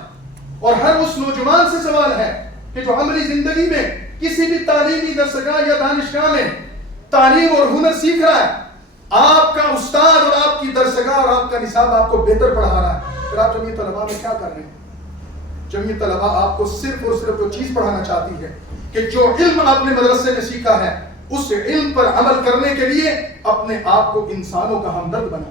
اور ہر اس نوجوان سے سوال ہے کہ جو عملی زندگی میں کسی بھی تعلیمی درسگاہ یا دانشگاہ میں تعلیم اور ہنر سیکھ رہا ہے، آپ کا استاد اور آپ کی درسگاہ اور آپ کا نصاب آپ کو بہتر پڑھا رہا ہے، پھر آپ جمعیت طلباء میں کیا کر رہے ہیں؟ جمعیت طلباء آپ کو صرف اور صرف وہ چیز پڑھانا چاہتی ہے کہ جو علم آپ نے مدرسے میں سیکھا ہے اس علم پر عمل کرنے کے لیے اپنے آپ کو انسانوں کا ہمدرد بنا۔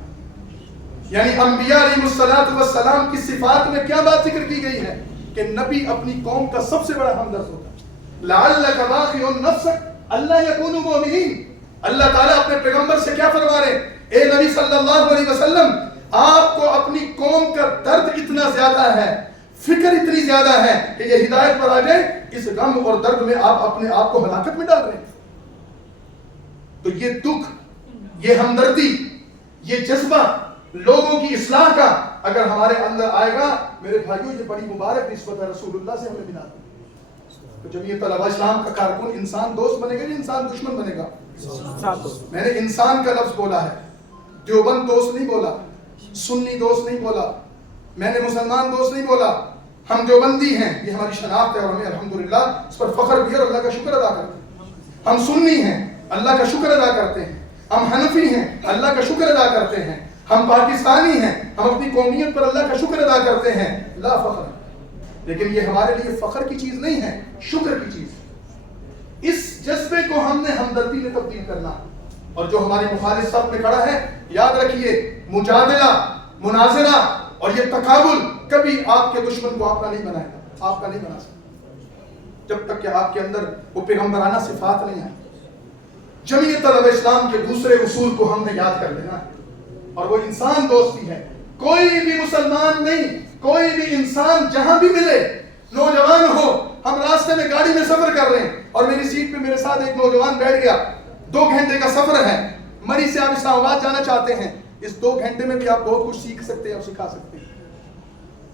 یعنی انبیاء علیہ السلام کی صفات میں کیا بات ذکر کی گئی ہے کہ نبی اپنی قوم کا سب سے بڑا ہمدرد ہوتا ہے۔ لعلک باخع نفسک الا یکونوا مؤمنین، اللہ تعالیٰ اپنے پیغمبر سے کیا فرما رہے ہیں؟ اے نبی صلی اللہ علیہ وسلم، آپ کو اپنی قوم کا درد اتنا زیادہ ہے، فکر اتنی زیادہ ہے کہ یہ ہدایت پر آ جائے، اس غم اور درد میں آپ اپنے آپ کو ہلاکت میں ڈال رہے ہیں۔ تو یہ دکھ، یہ ہمدردی، یہ جذبہ لوگوں کی اصلاح کا اگر ہمارے اندر آئے گا، میرے بھائیوں، یہ بڑی مبارک نسبت ہے، رسول اللہ سے ہمیں ملا دی۔ تو جمعیت طلبہ اسلام کا کارکن انسان دوست بنے گا یا انسان دشمن بنے گا؟ میں نے انسان کا لفظ بولا ہے، دیوبند دوست نہیں بولا، سنی دوست نہیں بولا، میں نے مسلمان دوست نہیں بولا. ہم دیوبندی ہیں، یہ ہماری شناخت ہے اور ہمیں الحمدللہ اس پر فخر بھی ہے اور اللہ کا شکر ادا کرتے ہیں. ہم سنی ہیں، اللہ کا شکر ادا کرتے ہیں. ہم حنفی ہیں، اللہ کا شکر ادا کرتے ہیں. ہم پاکستانی ہیں، ہم اپنی قومیت پر اللہ کا شکر ادا کرتے ہیں. لا فخر، لیکن یہ ہمارے لیے فخر کی چیز نہیں ہے، شکر کی چیز. اس جذبے کو ہم نے ہمدردی میں تبدیل کرنا. اور جو ہماری مخالف صف میں کھڑا ہے، یاد رکھیے مجادلہ، مناظرہ اور یہ تقابل کبھی آپ کے دشمن کو اپنا نہیں بنائے گا، آپ کا نہیں بنا سکتا جب تک کہ آپ کے اندر وہ پیغمبرانہ صفات نہیں آئے. جمعیت طلبہ اسلام کے دوسرے اصول کو ہم نے یاد کر لینا ہے، اور وہ انسان دوستی ہے. کوئی بھی مسلمان نہیں، کوئی بھی انسان جہاں بھی ملے، نوجوان ہو، ہم راستے میں گاڑی میں سفر کر رہے ہیں اور میری سیٹ پہ میرے ساتھ ایک نوجوان بیٹھ گیا، 2 گھنٹے کا سفر ہے، مری سے آپ اسلام آباد جانا چاہتے ہیں، اس 2 گھنٹے میں بھی آپ بہت کچھ سیکھ سکتے ہیں اور سکھا سکتے ہیں.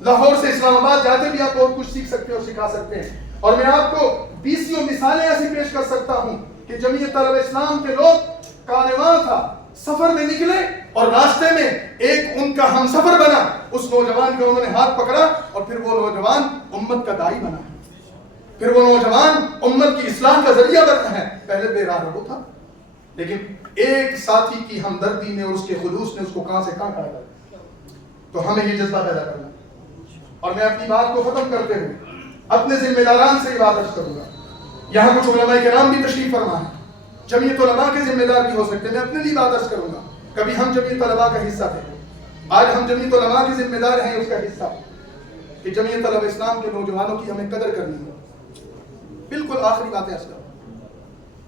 لاہور سے اسلام آباد جاتے بھی آپ بہت کچھ سیکھ سکتے ہیں اور سکھا سکتے ہیں. اور میں آپ کو 20 مثالیں ایسی پیش کر سکتا ہوں کہ جمعیت طلبہ اسلام کے لوگ کارواں تھا، سفر میں نکلے اور راستے میں ایک ان کا ہم سفر بنا، اس نوجوان کا انہوں نے ہاتھ پکڑا اور پھر وہ نوجوان امت کا داعی بنا ہے، پھر وہ نوجوان امت کی اصلاح کا ذریعہ بنا ہے. پہلے بے راہ رہو تھا، لیکن ایک ساتھی کی ہمدردی نے اور اس کے خلوص نے اس کو کہاں سے کہاں کھڑا کر. تو ہمیں یہ جذبہ پیدا کرنا. اور میں اپنی بات کو ختم کرتے ہوئے اپنے ذمہ داران سے بات عرض کروں گا. یہاں کچھ علماء کرام بھی تشریف فرما ہے، جمعیت علماء کے ذمہ دار بھی ہو سکتے ہیں. میں اپنے لیے بات عرض کروں گا. کبھی ہم جمعیت طلباء کا حصہ تھے، آج ہم جمعیت علماء کے ذمہ دار ہیں اس کا حصہ، کہ جمعیت طلبہ اسلام کے نوجوانوں کی ہمیں قدر کرنی ہے. بالکل آخری باتیں عرض کروں.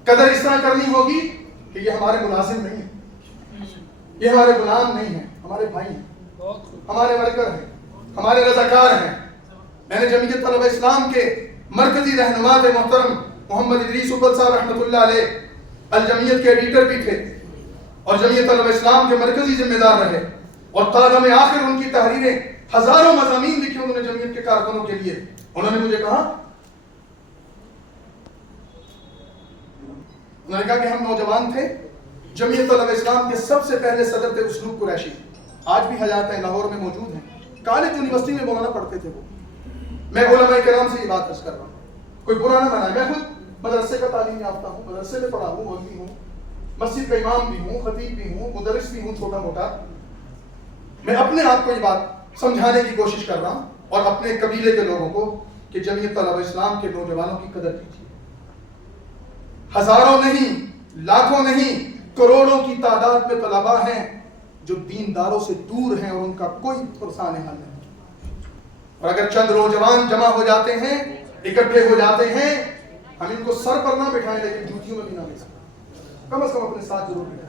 قدر اس طرح کرنی ہوگی کہ یہ ہمارے ملازم نہیں ہیں، یہ ہمارے غلام نہیں ہیں، ہمارے بھائی ہیں، ہمارے ورکر ہیں، ہمارے رضاکار ہیں. میں نے جمعیت طلبہ اسلام کے مرکزی رہنما تھے محترم محمد ادریس اول صاحب رحمۃ اللہ علیہ، الجمعیت کے ایڈیٹر بھی تھے اور جمعیت طلبہ اسلام کے مرکزی ذمہ دار رہے. اور تاج میں آخر ان کی تحریریں، ہزاروں مضامین لکھے انہوں نے جمعیت کے کارکنوں کے لیے. انہوں نے مجھے کہا، انہوں نے کہا کہ ہم نوجوان تھے، جمعیت طلبہ اسلام کے سب سے پہلے صدر تھے اسلوب قریشی، آج بھی حیات ہیں، لاہور میں موجود ہیں، کالج یونیورسٹی میں مولانا پڑھتے تھے وہ. میں علماء کرام سے یہ بات عرض کر رہا ہوں، کوئی برا نہ منائے. میں خود مدرسے کا تعلیم یافتہ ہوں، مدرسے میں پڑھا ہوں، مولوی ہوں، مسجد کا امام بھی ہوں، خطیب بھی ہوں، مدرس بھی ہوں چھوٹا موٹا. میں اپنے آپ کو یہ بات سمجھانے کی کوشش کر رہا ہوں اور اپنے قبیلے کے لوگوں کو کہ جمعیت طلبہ اسلام کے نوجوانوں کی قدر کیجیے. ہزاروں نہیں، لاکھوں نہیں، کروڑوں کی تعداد میں طلباء ہیں جو دینداروں سے دور ہیں اور ان کا کوئی پرسان حل نہیں. اور اگر چند نوجوان جمع ہو جاتے ہیں، اکٹھے ہو جاتے ہیں، ہم ان کو سر پر نہ بٹھائیں لیکن جوتیوں میں بھی نہ لے سکتے، کم از کم اپنے ساتھ ضرور بٹھائیں.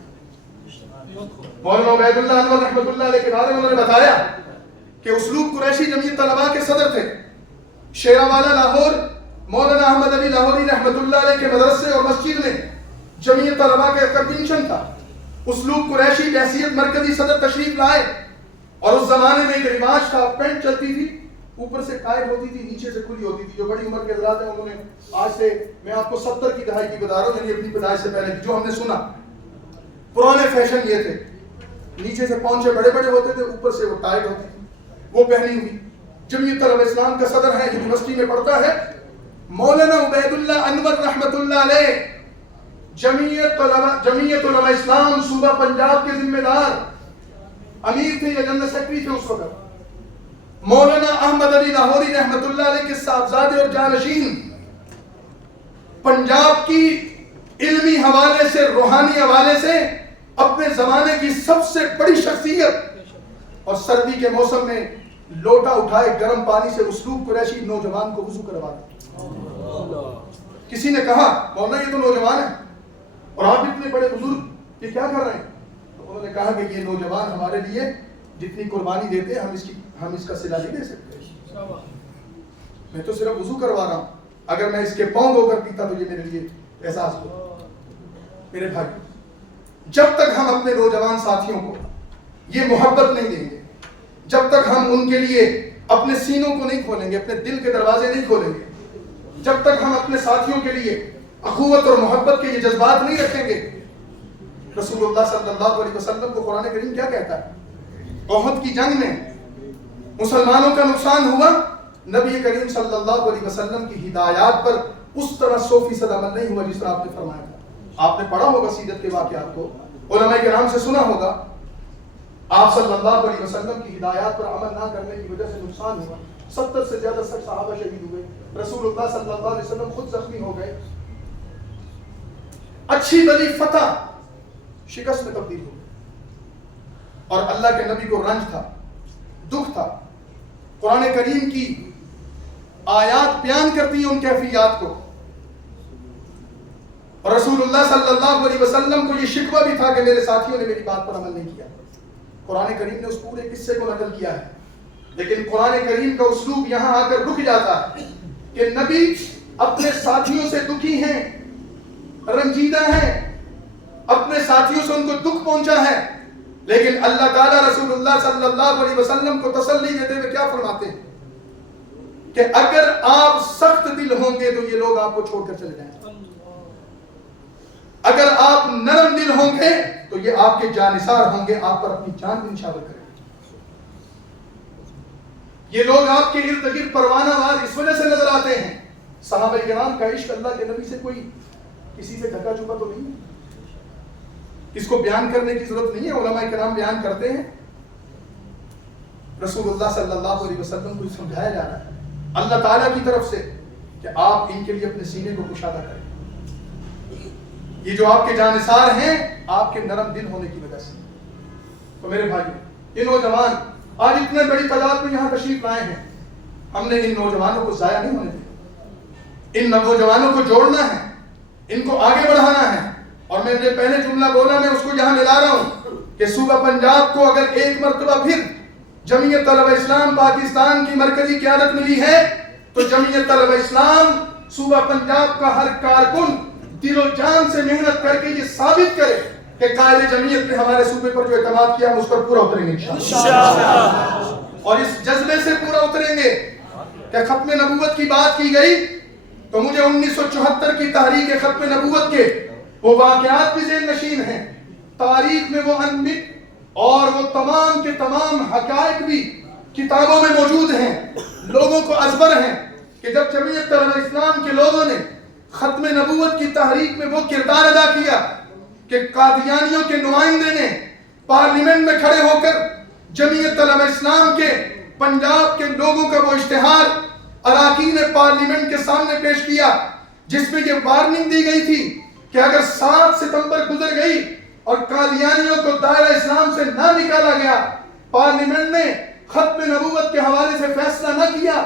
مولانا عبید اللہ انور رحمۃ اللہ علیہ کے بارے میں انہوں نے بتایا کہ اسلوب قریشی جمعیت طلباء کے صدر تھے. شیراوالا لاہور، مولانا احمد علی لاہوری رحمۃ اللہ علیہ کے مدرسے اور مسجد میں جمعیت طلباء کا کنونشن تھا. اسلوب قریشی بحیثیت مرکزی صدر تشریف لائے اور اس زمانے میں ایک رواج تھا، پینٹ چلتی تھی، اوپر سے ٹائٹ ہوتی تھی، نیچے سے کھلی ہوتی تھی. جو بڑی عمر کے حضرات ہیں انہوں نے آج سے، میں آپ کو 70 کی دہائی کی بتا رہا ہوں، یعنی اپنی پیدائش سے پہلے جو ہم نے سنا، پرانے فیشن یہ تھے، نیچے سے پونچھے بڑے بڑے ہوتے تھے، اوپر سے وہ ٹائٹ ہوتی تھی، وہ پہنی ہوئی. جمعیت طلبہ اسلام کا صدر ہے، یونیورسٹی میں پڑھتا ہے، مولانا عبید اللہ انور رحمۃ اللہ علیہ، جمعیت علماء اسلام صوبہ پنجاب کے ذمہ دار امیر تھے یا جنرل سیکرٹری تھے اس وقت. مولانا احمد علی لاہوری رحمۃ اللہ علیہ کے صاحبزادے اور جانشین، پنجاب کی علمی حوالے سے، روحانی حوالے سے اپنے زمانے کی سب سے بڑی شخصیت، اور سردی کے موسم میں لوٹا اٹھائے گرم پانی سے اسلوب قریشی نوجوان کو وضو کروا دیا. کسی نے کہا مولانا یہ تو نوجوان ہے اور آپ اتنے بڑے بزرگ یہ کیا کر رہے ہیں؟ تو انہوں نے کہا کہ یہ نوجوان ہمارے لیے جتنی قربانی دیتے ہیں ہم اس کا صلہ نہیں دے سکتے. میں تو صرف وضو کروا رہا ہوں، اگر میں اس کے پاؤں دھو کر پیتا تو یہ میرے لیے احساس ہو. میرے بھائی، جب تک ہم اپنے نوجوان ساتھیوں کو یہ محبت نہیں دیں گے، جب تک ہم ان کے لیے اپنے سینوں کو نہیں کھولیں گے، اپنے دل کے دروازے نہیں کھولیں گے، جب تک ہم اپنے ساتھیوں کے لیے اخوت اور محبت کے یہ جذبات نہیں رکھیں گے. رسول اللہ صلی اللہ علیہ وسلم کو قرآن کریم کیا کہتا ہے؟ احد کی جنگ میں مسلمانوں کا نقصان ہوا، نبی کریم صلی اللہ علیہ وسلم کی ہدایات پر اس طرح 100% عمل نہیں ہوا جس طرح آپ نے فرمایا تھا. آپ نے پڑھا ہوگا سیرت کے واقعات کو، علماء کرام سے سنا ہوگا. آپ صلی اللہ علیہ وسلم کی ہدایات پر عمل نہ کرنے کی وجہ سے نقصان ہوا، 70 سے زیادہ صحابہ شہید ہوئے، رسول اللہ صلی اللہ علیہ وسلم خود زخمی ہو گئے. اچھی بلی فتح شکست میں تبدیل ہو گئی، اور اللہ کے نبی کو رنج تھا، دکھ تھا. قرآن کریم کی آیات بیان کرتی ہیں ان کیفیات کو، اور رسول اللہ صلی اللہ علیہ وسلم کو یہ شکوہ بھی تھا کہ میرے ساتھیوں نے میری بات پر عمل نہیں کیا. قرآن کریم نے اس پورے قصے کو نقل کیا ہے، لیکن قرآن کریم کا اسلوب یہاں آ کر رک جاتا ہے کہ نبی اپنے ساتھیوں سے دکھی ہیں، رنجیدہ ہیں، اپنے ساتھیوں سے ان کو دکھ پہنچا ہے، لیکن اللہ تعالیٰ رسول اللہ صلی اللہ علیہ وسلم کو تسلی دیتے ہوئے کیا فرماتے ہیں کہ اگر آپ سخت دل ہوں گے تو یہ لوگ آپ کو چھوڑ کر چلے جائیں گے، اگر آپ نرم دل ہوں گے تو یہ آپ کے جانثار ہوں گے، آپ پر اپنی جان بھی نشاور کریں گے. یہ لوگ آپ کے ارد گرد پروانہ وار اس وجہ سے نظر آتے ہیں. صحابہ کرام کا عشق اللہ کے نبی سے کوئی کسی سے ڈھکا چھپا تو نہیں ہے، اس کو بیان کرنے کی ضرورت نہیں ہے. علماء کرام بیان کرتے ہیں، رسول اللہ صلی اللہ علیہ وسلم کو سمجھایا جا رہا ہے اللہ تعالیٰ کی طرف سے کہ آپ ان کے لیے اپنے سینے کو کشادہ کریں. یہ جو آپ کے جانثار ہیں آپ کے نرم دل ہونے کی وجہ سے. تو میرے بھائیوں، یہ نوجوان آج اتنے بڑی تعداد میں یہاں تشریف لائے ہیں، ہم نے ان نوجوانوں کو ضائع نہیں ہونے دیا. ان نوجوانوں کو جوڑنا ہے، ان کو آگے بڑھانا ہے. اور میں جو پہلے جملہ بولا میں اس کو یہاں ملا رہا ہوں کہ صوبہ پنجاب کو اگر ایک مرتبہ پھر جمعیت طلبہ اسلام پاکستان کی مرکزی قیادت ملی ہے تو جمعیت طلبہ اسلام صوبہ پنجاب کا ہر کارکن دل و جان سے محنت کر کے یہ ثابت کرے کہ قائد جمعیت نے ہمارے صوبے پر جو اعتماد کیا ہم اس پر پورا اتریں گے انشاءاللہ، اور اس جذبے سے پورا اتریں گے. کہ ختم نبوت کی بات کی گئی تو مجھے 1974 کی تحریک ختم نبوت کے وہ واقعات بھی ذہن نشین ہیں، تاریخ میں وہ انمٹ اور وہ تمام کے تمام حقائق بھی کتابوں میں موجود ہیں، لوگوں کو ازبر ہیں کہ جب جمعیت طلبہ اسلام کے لوگوں نے ختم نبوت کی تحریک میں وہ کردار ادا کیا کہ قادیانیوں کے نمائندے نے پارلیمنٹ میں کھڑے ہو کر جمعیت طلبہ اسلام کے پنجاب کے لوگوں کا وہ اشتہار اراکین پارلیمنٹ کے سامنے پیش کیا جس میں یہ وارننگ دی گئی تھی کہ اگر 7 ستمبر گزر گئی اور قادیانیوں کو دائرہ اسلام سے نہ نکالا گیا، پارلیمنٹ نے ختم نبوت کے حوالے سے فیصلہ نہ کیا،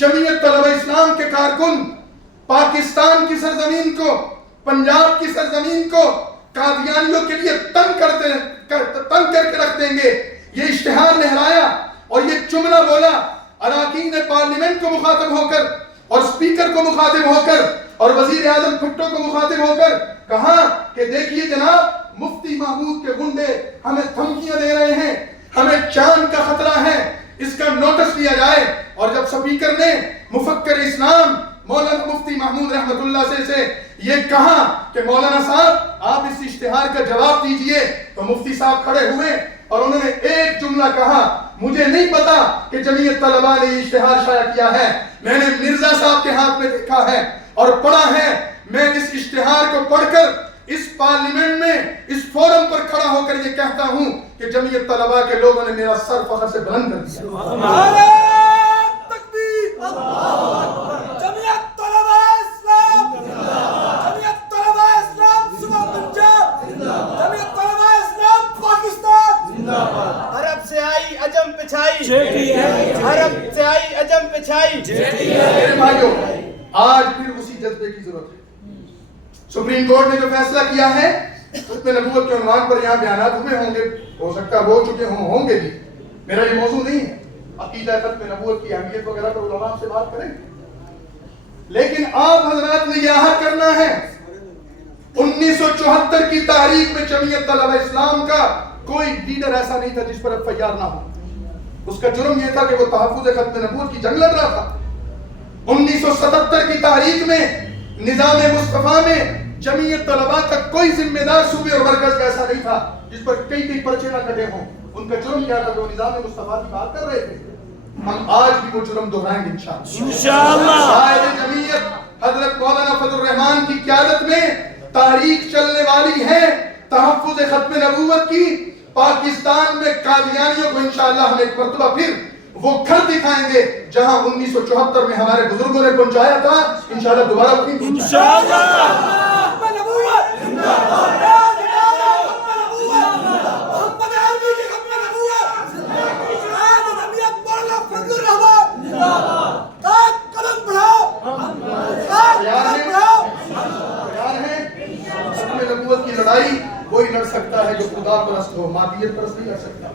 جمعیت طلبہ اسلام کے کارکن پاکستان کی سرزمین کو، پنجاب کی سرزمین کو قادیانیوں کے لیے تنگ کر کے رکھ دیں گے. یہ اشتہار لہرایا اور یہ جملہ بولا اراکین پارلیمنٹ کو مخاطب ہو کر اور اسپیکر کو مخاطب ہو کر اور وزیر اعظم بھٹو کو مخاطب ہو کر کہا کہ دیکھیے جناب، مفتی محمود کے گنڈے ہمیں دھمکیاں دے رہے ہیں، ہمیں جان کا خطرہ ہے، اس کا نوٹس لیا جائے. اور جب اسپیکر نے مفکر اسلام مولانا مفتی محمود رحمت اللہ سے یہ کہا کہ مولانا صاحب آپ اس اشتہار کا جواب دیجئے، تو مفتی صاحب کھڑے ہوئے اور انہوں نے ایک جملہ کہا، مجھے نہیں پتا کہ جمعیت طلبہ نے یہ اشتہار شائع کیا ہے، میں نے مرزا صاحب کے ہاتھ میں دیکھا ہے اور پڑھا ہے. میں اس اشتہار کو پڑھ کر اس پارلیمنٹ میں اس فورم پر کھڑا ہو کر یہ کہتا ہوں کہ جمعیت طلبہ کے لوگوں نے میرا سر فخر سے بلند کر دیا. جمعیت طلبہ اسلام، جمعیت طلبہ اسلام صوبہ پنجاب، جمعیت طلبہ اسلام پاکستان، عرب سے آئی عجم پچھائی، عرب سے آئی عجم پچھائی. میرے بھائیوں، آج پھر اسی جذبے کی ضرورت ہے. سپریم کورٹ نے جو فیصلہ کیا ہے ختم نبوت کے عنوان پر یہاں بیانات ہوئے ہوں گے، ہو سکتا ہے ہو چکے ہوں گے بھی، میرا یہ موضوع نہیں ہے. عقیدہ ختم نبوت کی اہمیت وغیرہ پر علماء سے بات کریں گے، لیکن آپ حضرات نے یہ عہد کرنا ہے 1974 کی تحریک میں جمعیت طلبہ اسلام کا کوئی لیڈر ایسا نہیں تھا جس پر ایف آئی آر نہ ہو. اس کا جرم یہ تھا کہ وہ تحفظ ختم نبوت کی جنگ لڑ رہا تھا. 1977 کی تحریک میں نظام مصطفیٰ میں جمعیت طلباء کا کوئی ذمہ دار صوبے اور مرکز کا ایسا نہیں تھا جس پر کئی پرچے نہ کٹے ہوں. ان کا جرم کیا تھا؟ جو نظام مصطفیٰ کی بات کر رہے تھے. ہم آج بھی وہ جرم دہرائیں گے انشاءاللہ. قائد جمعیت حضرت مولانا فضل الرحمان کی قیادت میں تحریک چلنے والی ہے تحفظ ختم نبوت کی. پاکستان میں قادیانیوں کو انشاءاللہ ہم ایک مرتبہ پھر وہ گھر دکھائیں گے جہاں 1974 میں ہمارے بزرگوں نے پہنچایا تھا. انشاءاللہ دوبارہ نبوت کی لڑائی وہی لڑ سکتا ہے جو خدا پرست ہو. مادیت پرست نہیں لڑ سکتا.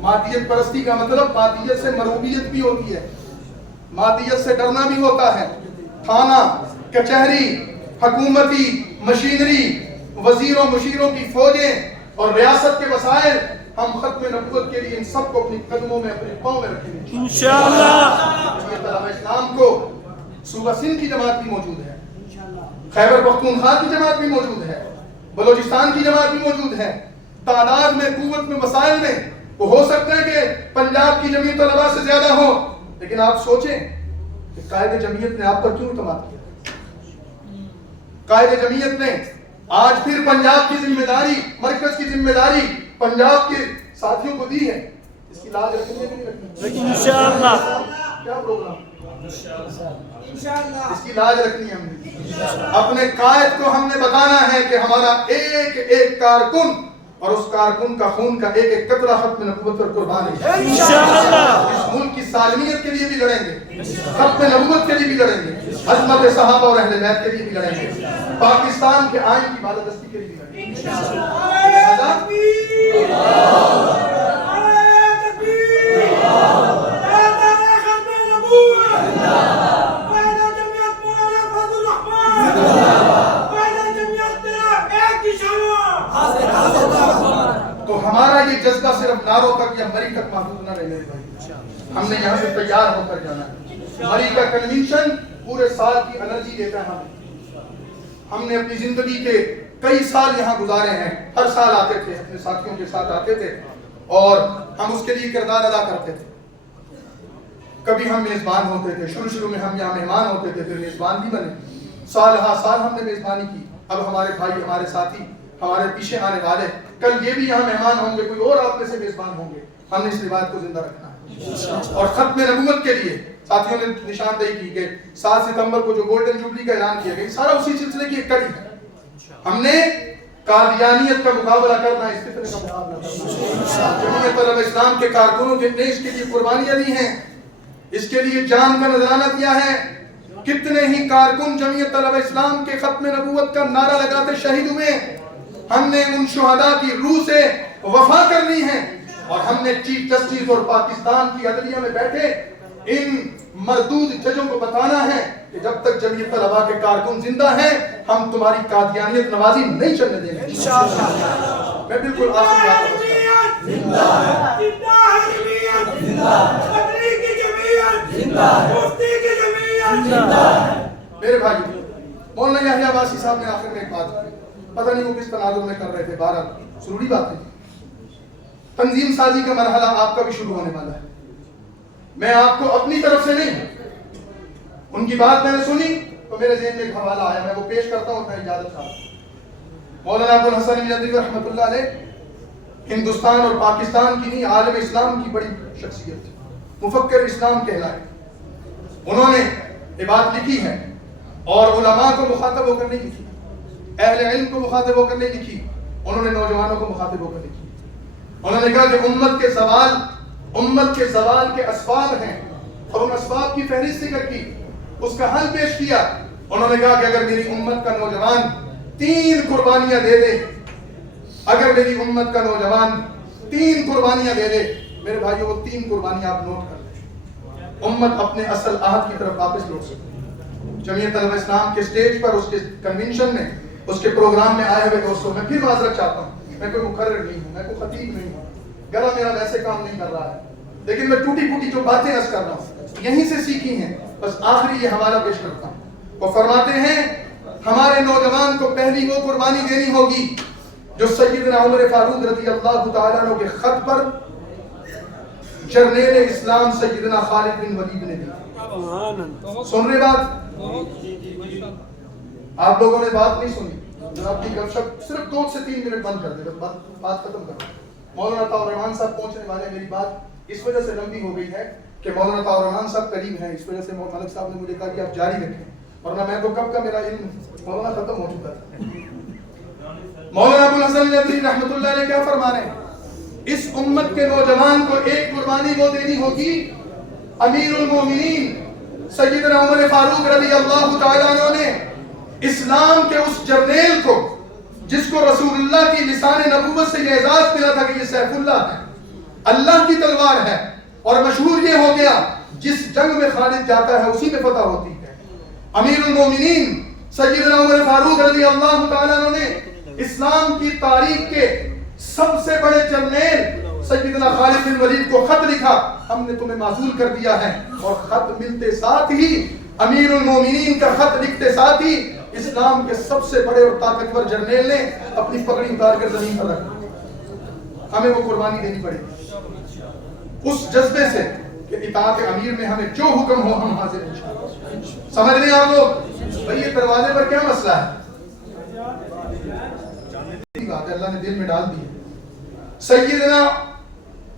مادیت پرستی کا مطلب مادیت سے مروبیت بھی ہوتی ہے, مادیت سے ڈرنا بھی ہوتا ہے. تھانہ, کچہری, حکومتی مشینری, وزیروں مشیروں کی فوجیں اور ریاست کے وسائل, ہم ختم نبوت کے لیے ان سب کو اپنی قدموں میں اپنے پاؤں میں رکھیں گے انشاءاللہ. اسلام کو صوبہ سندھ کی جماعت بھی موجود ہے, خیبر پختونخوا کی جماعت بھی موجود ہے, بلوچستان کی جماعت بھی موجود ہے. تعداد میں, قوت میں, مسائل میں وہ ہو سکتا ہے کہ پنجاب کی جمعیت طلباء سے زیادہ ہو, لیکن آپ سوچیں کہ قائد جمعیت نے آپ پر کیوں اعتماد کیا؟ قائد جمعیت نے آج پھر پنجاب کی ذمہ داری, مرکز کی ذمہ داری پنجاب کے ساتھیوں کو دی ہے. اس کی لاج رکھنی ہے کہ نہیں رکھنی؟ انشاءاللہ. کیا پروگرام؟ اس کی لاج رکھنی ہے. ہم نے اپنے قائد کو ہم نے بتانا ہے کہ ہمارا ایک ایک کارکن اور اس کارکن کا خون کا ایک ایک قطرہ ختم نبوت پر قربان ہے. اس ملک کی سالمیت کے لیے بھی لڑیں گے, ختم نبوت کے لیے بھی لڑیں گے, عظمت صحابہ اور اہل بیت کے لیے بھی لڑیں گے, پاکستان کے آئین کی بالادستی کے لیے بھی لڑیں گے. تو ہمارا یہ جذبہ صرف نعروں تک یا مری تک محدود نہ رہے بھائی. ہم نے یہاں سے تیار ہو کر جانا ہے. مری کا کنونشن پورے سال کی انرجی دیتا ہے ہمیں. ہم نے اپنی زندگی کے کئی سال یہاں گزارے ہیں, ہر سال آتے تھے, اپنے ساتھیوں کے ساتھ آتے تھے اور ہم اس کے لیے کردار ادا کرتے تھے. کبھی ہم میزبان ہوتے تھے, شروع میں ہم یہاں مہمان ہوتے تھے, پھر میزبان بھی بنے. سال ہا سال ہم نے میزبانی کی. اب ہمارے بھائی, ہمارے ساتھی, ہمارے پیچھے آنے والے کل یہ بھی یہاں مہمان ہوں گے, کوئی اور آپ میں سے میزبان ہوں گے. ہم نے اس روایت کو زندہ رکھنا ہے. اور ختم نبوت کے لیے ساتھیوں نے نشاندہی کی کہ 7 ستمبر کو جو گولڈن جوبلی کا اعلان کیا گیا, سارا اسی سلسلے کی ایک کڑی ہے. ہم نے قادیانیت کا مقابلہ کرنا, اس فتنے کا مقابلہ کرنا. جمعیت طلبہ اسلام کے کارکنوں جن نے اس کے لیے قربانیاں دی ہیں, اس کے لیے جان کا نذرانہ دیا ہے. کتنے ہی کارکن جمعیت طلبہ اسلام کے ختم نبوت کا نعرہ لگاتے شہید ہوئے. ہم نے ان شہداء کی روح سے وفا کرنی ہے اور ہم نے چیف جسٹس اور پاکستان کی عدلیہ میں بیٹھے ان مردود ججوں کو بتانا ہے کہ جب تک جمعیت طلباء کے کارکن زندہ ہیں ہم تمہاری قادیانیت نوازی نہیں چلنے دیں گے انشاءاللہ. میں بالکل آخری بات میرے بھائی مولانا یحییٰ عباسی صاحب نے آخر میں ایک بات کی, پتہ نہیں وہ کس تناظر میں کر رہے تھے, بہرحال ضروری بات ہے. تنظیم سازی کا مرحلہ آپ کا بھی شروع ہونے والا ہے. میں آپ کو اپنی طرف سے نہیں, ان کی بات میں نے سنی تو میرے ذہن میں ایک حوالہ آیا, میں وہ پیش کرتا ہوں. میں اجازت چاہتا ہوں. مولانا ابو الحسن ندوی رحمۃ اللہ علیہ ہندوستان اور پاکستان کی نہیں, عالم اسلام کی بڑی شخصیت تھی, مفکر اسلام کہلائے. انہوں نے یہ بات لکھی ہے اور علماء کو مخاطب ہو کر نہیں لکھی, اہل علم کو مخاطب ہو کر نہیں لکھی, انہوں نے نوجوانوں کو مخاطب ہو کر لکھی. انہوں نے کہا کہ امت کے زوال کے اسباب ہیں اور ان اسباب کی فہرست ذکر کی, اس کا حل پیش کیا. انہوں نے کہا کہ اگر میری امت کا نوجوان 3 قربانیاں دے دے, اگر میری امت کا نوجوان 3 قربانیاں دے دے, میرے بھائیوں وہ 3 قربانیاں آپ نوٹ کر لیں, امت اپنے اصل عہد کی طرف واپس لوٹ سکتی. جمعیت طلبہ اسلام کے سٹیج پر, اس کے کنونشن میں, اس کے پروگرام میں آئے ہوئے دوستوں, میں پھر معذرت چاہتا ہوں, میں کوئی مقرر نہیں ہوں, میں کوئی خطیب نہیں ہوں, گلا میرا ویسے کام نہیں کر رہا ہے. لیکن میں ٹوٹی پھوٹی جو باتیں عرض کر رہا ہوں یہیں سے سیکھی ہیں، بس آخری یہ حوالہ پیش کرتا ہوں. وہ فرماتے ہیں ہمارے نوجوان کو پہلی وہ قربانی دینی ہوگی جو سیدنا عمر فاروق رضی اللہ تعالیٰ عنہ کے خط پر جرنیل اسلام سیدنا خالد بن ولید نے دی. سن رہے بات؟ آپ لوگوں نے بات نہیں سنی. جناب کی گپ شپ صرف 2 سے 3 منٹ بند کر دے، بس بات ختم کر. مولانا طاہر الرحمان صاحب پہنچنے والے. میری بات اس وجہ سے لمبی ہو گئی ہے کہ مولانا طاہر الرحمان صاحب قریب ہیں، اس وجہ سے ملک صاحب نے مجھے کہا کہ آپ جاری رکھیں، ورنہ میں تو کب کا میرا علم مولانا ختم ہو چکا تھا. مولانا ابو الحسن ندوی رحمۃ اللہ علیہ کیا فرما رہے ہیں؟ اس امت کے نوجوان کو ایک قربانی وہ دینی ہوگی امیر المومنین سیدنا عمر فاروق رضی اللہ تعالیٰ عنہ نے اسلام کے اس جرنیل کو جس کو رسول اللہ کی لسان نبوت سے یہ اعزاز ملا تھا کہ یہ سیف اللہ ہے، اللہ کی تلوار ہے، اور مشہور یہ ہو گیا جس جنگ میں خالد جاتا ہے اسی میں فتح ہوتی ہے. امیر المومنین سیدنا عمر فاروق رضی اللہ تعالیٰ عنہ نے اسلام کی تاریخ کے سب سے بڑے جرنیل سیدنا خالد بن ولید کو خط لکھا، ہم نے تمہیں معزول کر دیا ہے. اور خط ملتے ساتھ ہی امیر المومنین کا خط لکھتے ساتھ ہی اسلام کے سب سے بڑے اور طاقتور جرنیل نے اپنی پگڑی اتار کر زمین پر رکھ دی. ہمیں وہ قربانی دینی پڑے گی اس جذبے سے کہ اطاعت امیر میں ہمیں جو حکم ہو ہم حاضر ہیں. سمجھ لیں آپ لوگ؟ بھئی یہ دروازے پر کیا مسئلہ ہے؟ بات ہے اللہ نے دل میں ڈال دی. سیدنا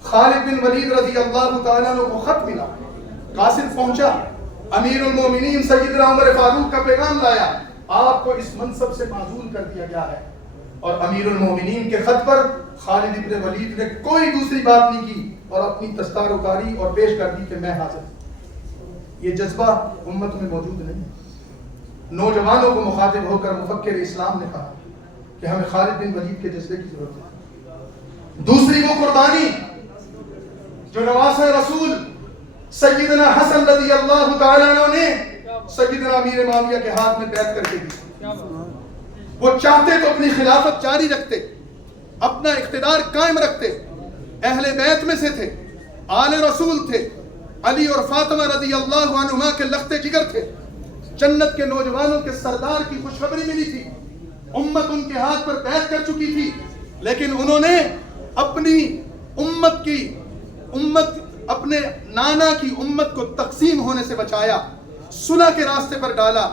خالد بن ولید رضی اللہ تعالیٰ عنہ کو خط ملا، قاصد پہنچا، امیر المومنین سیدنا عمر فاروق کا پیغام لایا، آپ کو اس منصب سے معزول کر دیا گیا ہے. اور امیر المومنین کے خط پر خالد بن ولید نے کوئی دوسری بات نہیں کی اور اپنی دستار اتاری اور پیش کر دی کہ میں حاضر. یہ جذبہ امت میں موجود نہیں. نوجوانوں کو مخاطب ہو کر مفکر اسلام نے کہا کہ ہمیں خالد بن ولید کے جذبے کی ضرورت ہے. دوسری وہ قربانی جو نواسہ رسول سیدنا حسن رضی اللہ تعالیٰ عنہ نے سیدنا امیر معاویہ کے ہاتھ میں بیعت کر کے دی. وہ چاہتے تو اپنی خلافت جاری رکھتے، اپنا اقتدار قائم رکھتے، اہل بیت میں سے تھے، آل رسول تھے، علی اور فاطمہ رضی اللہ عنہما کے لخت جگر تھے، جنت کے نوجوانوں کے سردار کی خوشخبری ملی تھی، امت ان کے ہاتھ پر بیعت کر چکی تھی. لیکن انہوں نے اپنی امت اپنے نانا کی امت کو تقسیم ہونے سے بچایا، صلح کے راستے پر ڈالا،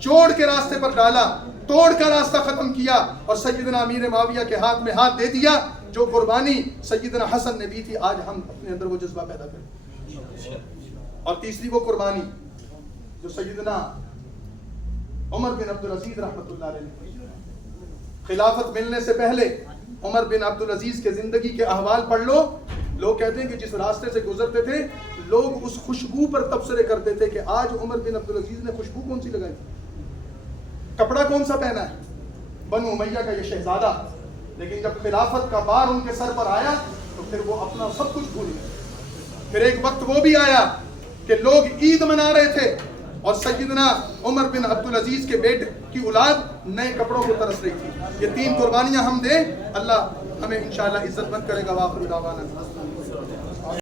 جوڑ کے راستے پر ڈالا، توڑ کا راستہ ختم کیا اور سیدنا امیر معاویہ کے ہاتھ میں ہاتھ دے دیا. جو قربانی سیدنا حسن نے دی تھی آج ہم اپنے اندر وہ جذبہ پیدا کریں. اور تیسری وہ قربانی جو سیدنا عمر بن عبدالعزیز رحمۃ اللہ علیہ نے خلافت ملنے سے پہلے عمر بن عبدالعزیز کے زندگی کے احوال پڑھ لو. لوگ کہتے ہیں کہ جس راستے سے گزرتے تھے لوگ اس خوشبو پر تبصرے کرتے تھے کہ آج عمر بن عبدالعزیز نے خوشبو کون سی لگائی، کپڑا کون سا پہنا ہے، بنو امیہ کا یہ شہزادہ. لیکن جب خلافت کا بار ان کے سر پر آیا تو پھر وہ اپنا سب کچھ بھول گئے. پھر ایک وقت وہ بھی آیا کہ لوگ عید منا رہے تھے اور سیدنا عمر بن عبدالعزیز کے بیٹے کی اولاد نئے کپڑوں کو ترس رہی تھی. یہ 3 قربانیاں ہم دیں، اللہ ہمیں انشاءاللہ عزت مند کرے گا. واخر دعوانا